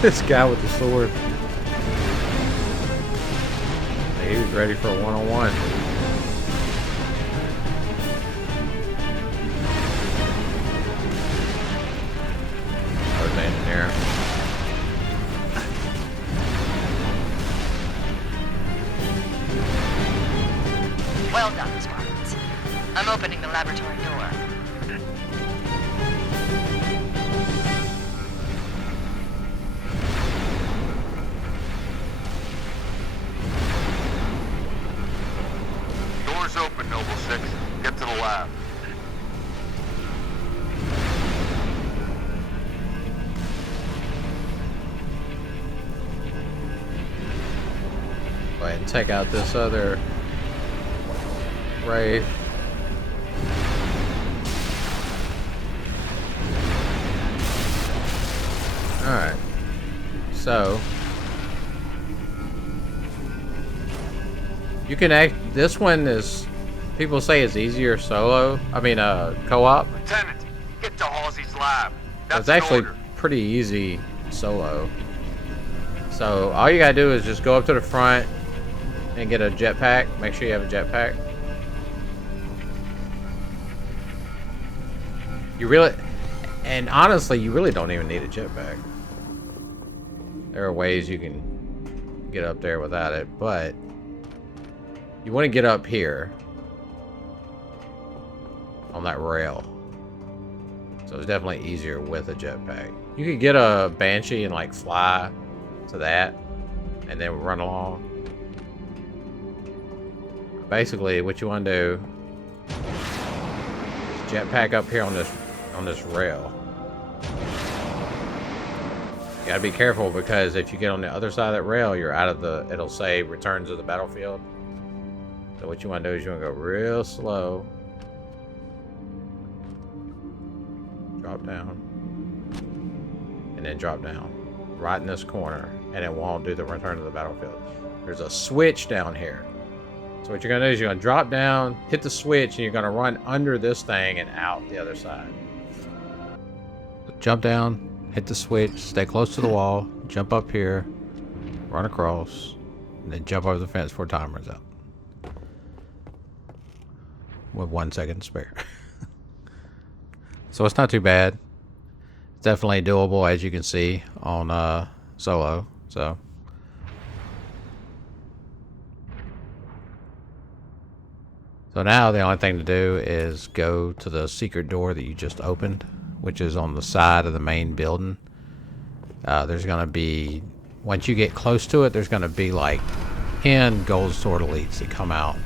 This guy with the sword. He was ready for a one-on-one. I was landing there. Well done, Spartans. I'm opening the laboratory door. Doors open, Noble 6. Get to the lab. Go ahead and take out this other Wraith. Alright. So you can act, this one is, people say it's easier solo. I mean co-op. Lieutenant, get to Halsey's lab. That's It's actually an order. pretty easy solo. So all you gotta do is just go up to the front and get a jetpack. Make sure you have a jetpack. You really, and honestly, you really don't even need a jetpack. There are ways you can get up there without it, but you want to get up here on that rail. So it's definitely easier with a jetpack. You could get a Banshee and like fly to that and then run along. Basically what you want to do is jetpack up here on this rail. You gotta be careful because if you get on the other side of that rail, you're out of the, it'll say return to the battlefield. So what you want to do is you want to go real slow. Drop down. And then drop down. Right in this corner. And it won't do the return to the battlefield. There's a switch down here. So what you're going to do is you're going to drop down, hit the switch, and you're going to run under this thing and out the other side. So jump down, hit the switch, stay close to the wall, jump up here, run across, and then jump over the fence before time runs out. With 1 second to spare. So it's not too bad. It's definitely doable, as you can see on solo. So now the only thing to do is go to the secret door that you just opened, which is on the side of the main building. There's going to be, once you get close to it, there's going to be like 10 gold sword elites that come out.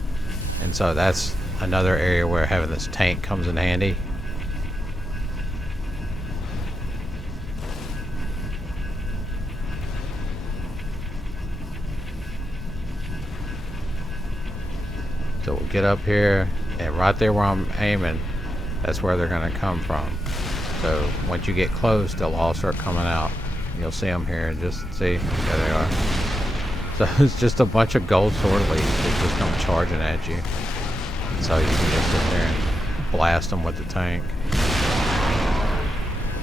And so that's another area where having this tank comes in handy. So we'll get up here, and right there where I'm aiming, that's where they're going to come from. So once you get close, they'll all start coming out. You'll see them here, and just see, there they are. So it's just a bunch of gold sword elites that just come charging at you. And so you can just sit there and blast them with the tank.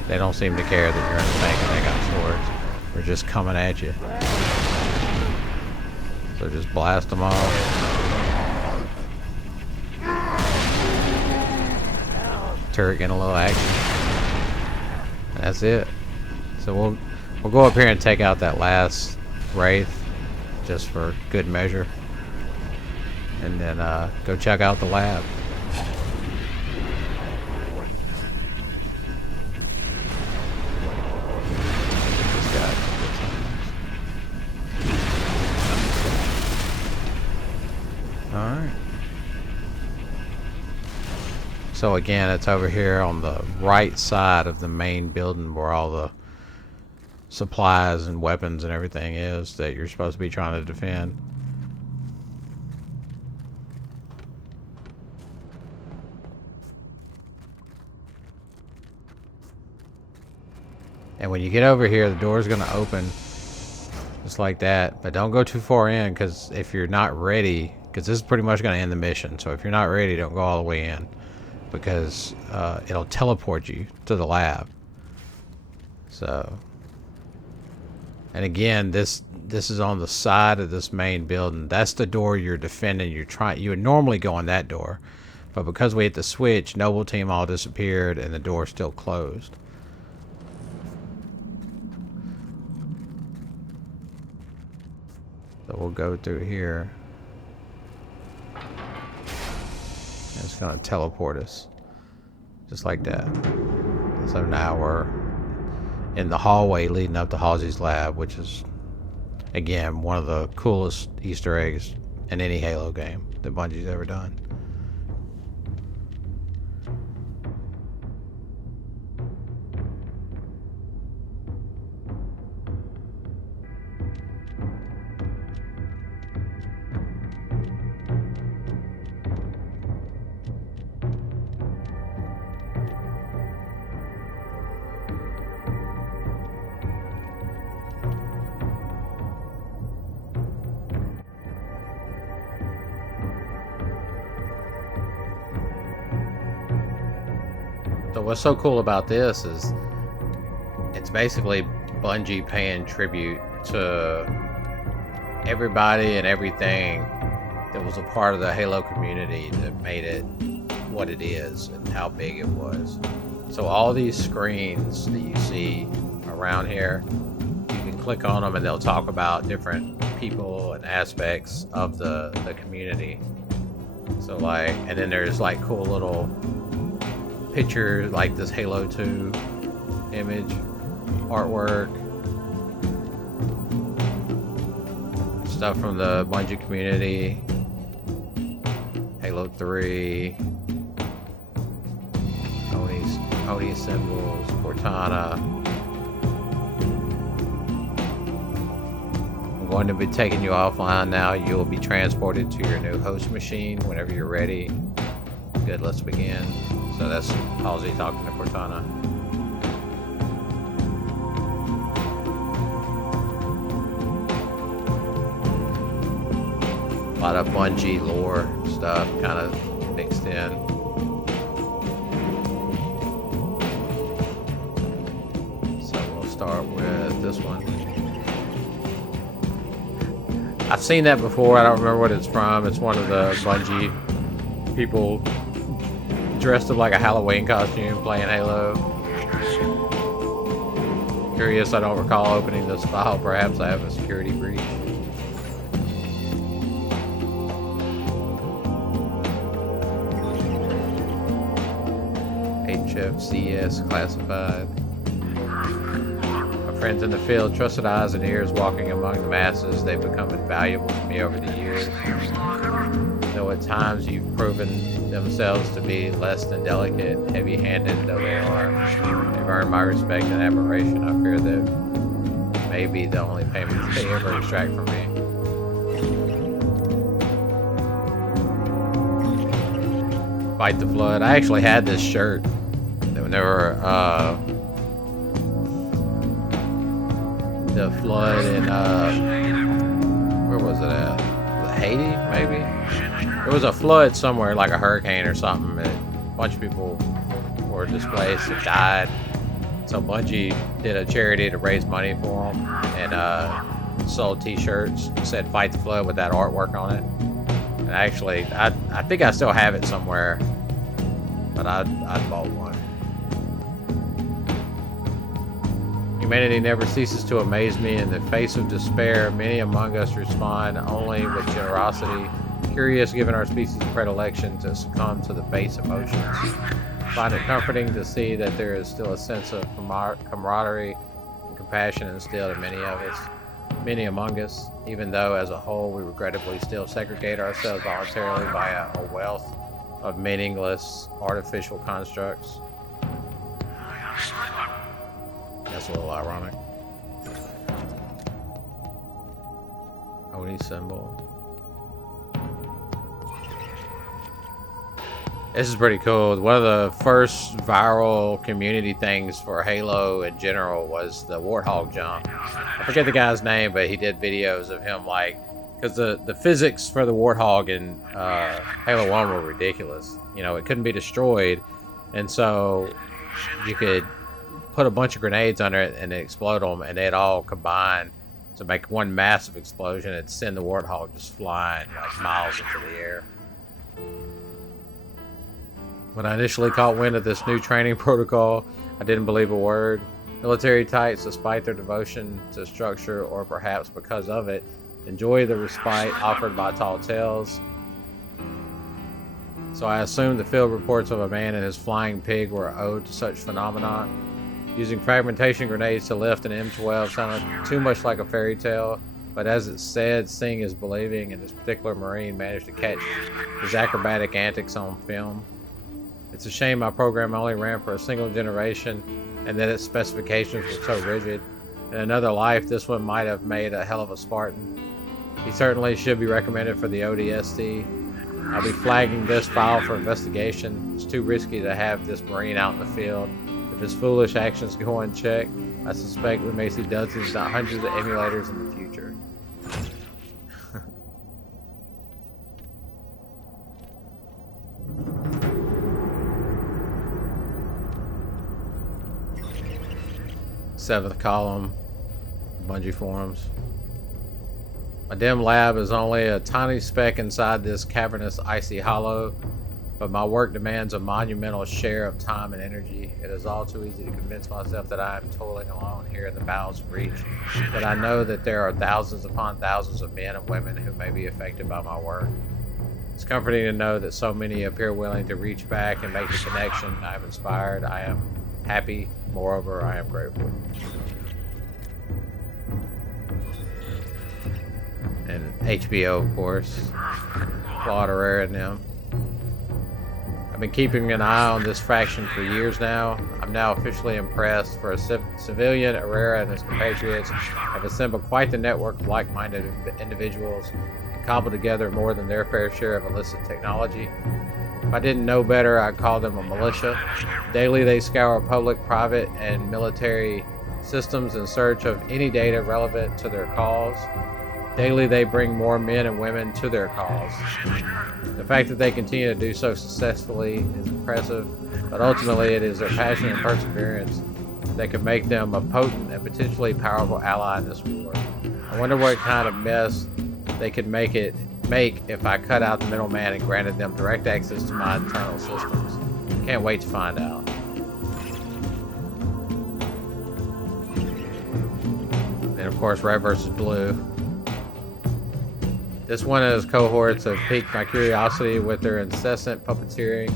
They don't seem to care that you're in the tank and they got swords. They're just coming at you. So just blast them all. turret getting a little action. And that's it. So we'll go up here and take out that last Wraith, just for good measure, and then go check out the lab. Alright. So again, it's over here on the right side of the main building where all the supplies and weapons and everything is that you're supposed to be trying to defend. And when you get over here, the door's going to open just like that. But don't go too far in, because if you're not ready, because this is pretty much going to end the mission. So if you're not ready, don't go all the way in, because it'll teleport you to the lab. So, and again, this is on the side of this main building. That's the door you're defending. You would normally go on that door, but because we hit the switch, Noble Team all disappeared and the door's still closed. So we'll go through here. It's going to teleport us. Just like that. So now we're in the hallway leading up to Halsey's lab, which is, again, one of the coolest Easter eggs in any Halo game that Bungie's ever done. So what's so cool about this is it's basically Bungie paying tribute to everybody and everything that was a part of the Halo community that made it what it is and how big it was. So all these screens that you see around here, you can click on them and they'll talk about different people and aspects of the community. So like, and then there's like cool little picture, like this Halo 2 image, artwork, stuff from the Bungie community, Halo 3, Oni symbols, Cortana. I'm going to be taking you offline now. You will be transported to your new host machine whenever you're ready. Good, let's begin. So that's Halsey talking to Cortana. A lot of Bungie lore stuff kind of mixed in. So we'll start with this one. I've seen that before. I don't remember what it's from. It's one of the Bungie people dressed up like a Halloween costume playing Halo. Curious, I don't recall opening this file. Perhaps I have a security breach. HFCS classified. My friends in the field, trusted eyes and ears walking among the masses, they've become invaluable to me over the years. Though at times you've proven themselves to be less than delicate, heavy-handed though they are, they've earned my respect and admiration. I fear that may be the only payment they ever extract from me. Fight the Flood. I actually had this shirt that whenever the flood in where was it at? Was it Haiti, maybe? There was a flood somewhere, like a hurricane or something, and a bunch of people were displaced and died. So Bungie did a charity to raise money for them and sold t-shirts, said Fight the Flood with that artwork on it. And actually, I think I still have it somewhere. but I'd bought one. Humanity never ceases to amaze me. In the face of despair, many among us respond only with generosity, curious given our species' predilection to succumb to the base emotions. I find it comforting to see that there is still a sense of camaraderie and compassion instilled in many among us, even though as a whole we regrettably still segregate ourselves voluntarily via a wealth of meaningless artificial constructs. That's a little ironic. Oni symbol. This is pretty cool. One of the first viral community things for Halo in general was the Warthog jump. I forget the guy's name, but he did videos of him like, because the physics for the Warthog in Halo 1 were ridiculous. You know, it couldn't be destroyed, and so you could put a bunch of grenades under it and explode them, and they'd all combine to make one massive explosion and send the Warthog just flying like miles into the air. When I initially caught wind of this new training protocol, I didn't believe a word. Military types, despite their devotion to structure, or perhaps because of it, enjoy the respite offered by tall tales. So I assumed the field reports of a man and his flying pig were owed to such phenomena. Using fragmentation grenades to lift an M12 sounded too much like a fairy tale, but as it said, seeing is believing, and this particular Marine managed to catch his acrobatic antics on film. It's a shame my program only ran for a single generation and that its specifications were so rigid. In another life, this one might have made a hell of a Spartan. He certainly should be recommended for the ODST. I'll be flagging this file for investigation. It's too risky to have this Marine out in the field. If his foolish actions go unchecked, I suspect we may see dozens, not hundreds of emulators in the future. Seventh column, Bungie forums. My dim lab is only a tiny speck inside this cavernous icy hollow, but my work demands a monumental share of time and energy. It is all too easy to convince myself that I am toiling alone here in the bowels of Reach, but I know that there are thousands upon thousands of men and women who may be affected by my work. It's comforting to know that so many appear willing to reach back and make the connection. I am inspired, I am happy, moreover, I am grateful. And HBO, of course, Claude Herrera and them. I've been keeping an eye on this faction for years now. I'm now officially impressed. For a civilian, Herrera and his compatriots have assembled quite the network of like-minded individuals and cobbled together more than their fair share of illicit technology. If I didn't know better, I'd call them a militia. Daily they scour public, private, and military systems in search of any data relevant to their cause. Daily they bring more men and women to their cause. The fact that they continue to do so successfully is impressive, but ultimately it is their passion and perseverance that could make them a potent and potentially powerful ally in this war. I wonder what kind of mess they could make if I cut out the middleman and granted them direct access to my internal systems. Can't wait to find out. And of course, Red vs. Blue. This one and his cohorts have piqued my curiosity with their incessant puppeteering.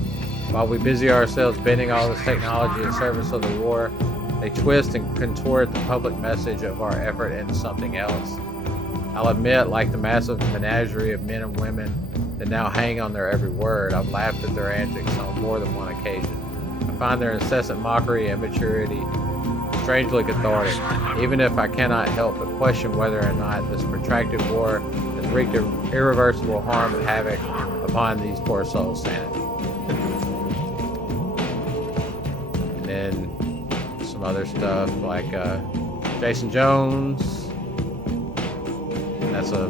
While we busy ourselves bending all this technology in service of the war, they twist and contort the public message of our effort into something else. I'll admit, like the massive menagerie of men and women that now hang on their every word, I've laughed at their antics on more than one occasion. I find their incessant mockery and immaturity strangely cathartic, even if I cannot help but question whether or not this protracted war has wreaked irreversible harm and havoc upon these poor souls' sanity. And then some other stuff like Jason Jones. That's a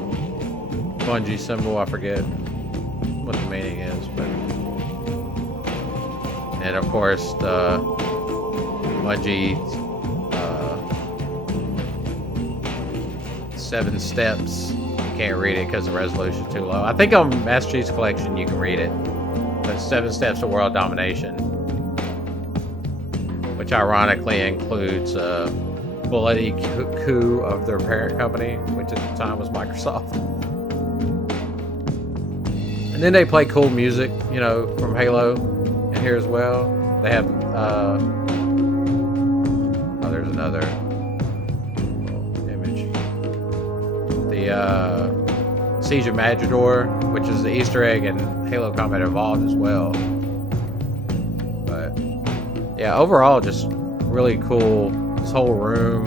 Bungie symbol. I forget what the meaning is, but and of course the Bungie 7 steps. Can't read it because the resolution's too low. I think on Master Chief's Collection you can read it. the 7 Steps to World Domination, which ironically includes a bloody coup of their parent company, which at the time was Microsoft. And then they play cool music, you know, from Halo in here as well. They have, oh, there's another image. The Siege of Majador, which is the Easter egg in Halo Combat Evolved as well. But yeah, overall, just really cool. This whole room,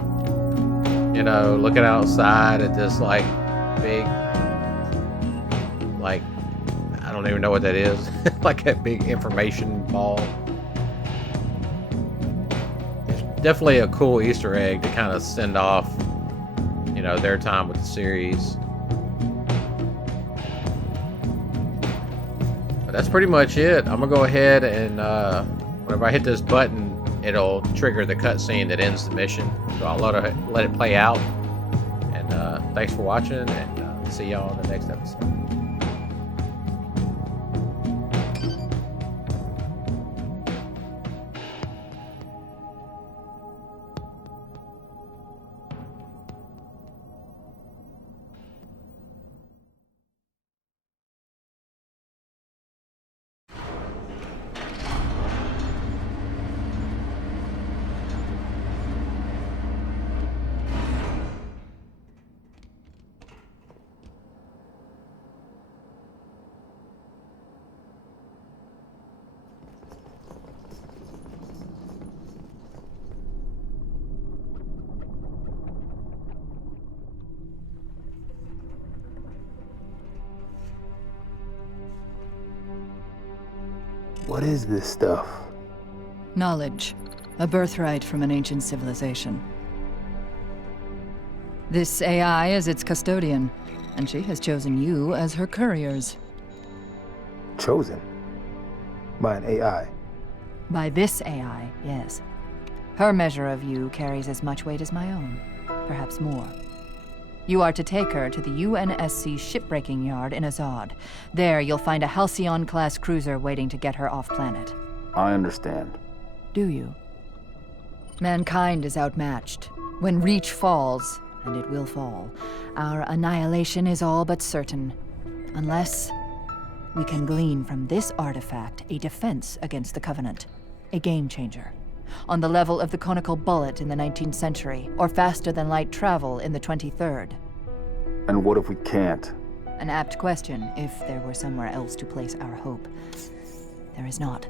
you know, looking outside at this like big, like, I don't even know what that is. Like a big information ball. It's definitely a cool Easter egg to kind of send off, you know, their time with the series. But that's pretty much it. I'm gonna go ahead and whenever I hit this button, it'll trigger the cutscene that ends the mission. So I'll let it play out. And thanks for watching, and see y'all in the next episode. What is this stuff? Knowledge. A birthright from an ancient civilization. This AI is its custodian, and she has chosen you as her couriers. Chosen? By an AI? By this AI, yes. Her measure of you carries as much weight as my own, perhaps more. You are to take her to the UNSC shipbreaking yard in Azad. There, you'll find a Halcyon-class cruiser waiting to get her off-planet. I understand. Do you? Mankind is outmatched. When Reach falls, and it will fall, our annihilation is all but certain. Unless we can glean from this artifact a defense against the Covenant. A game-changer. On the level of the conical bullet in the 19th century, or faster-than-light travel in the 23rd. And what if we can't? An apt question, if there were somewhere else to place our hope. There is not.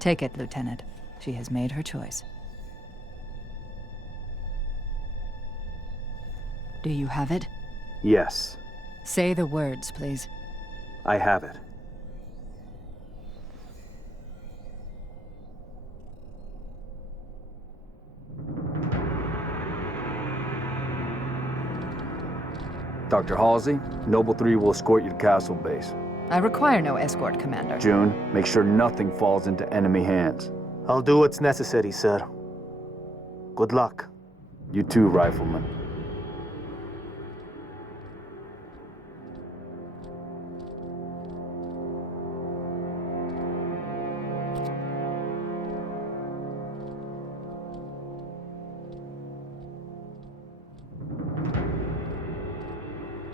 Take it, Lieutenant. She has made her choice. Do you have it? Yes. Say the words, please. I have it. Dr. Halsey, Noble 3 will escort you to Castle Base. I require no escort, Commander. June, make sure nothing falls into enemy hands. I'll do what's necessary, sir. Good luck. You too, Rifleman.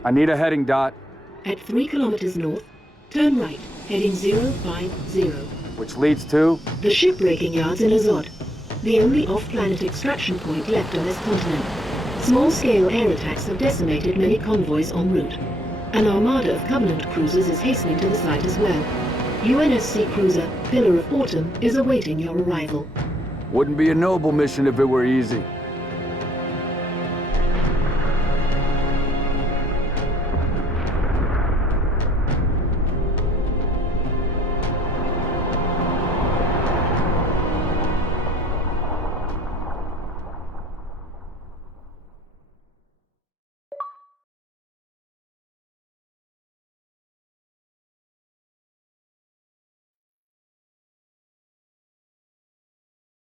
I need a heading, Dot. At 3 kilometers north, turn right, heading 050. Which leads to? The shipbreaking yards in Azod, the only off-planet extraction point left on this continent. Small-scale air attacks have decimated many convoys en route. An armada of Covenant cruisers is hastening to the site as well. UNSC cruiser Pillar of Autumn is awaiting your arrival. Wouldn't be a Noble mission if it were easy.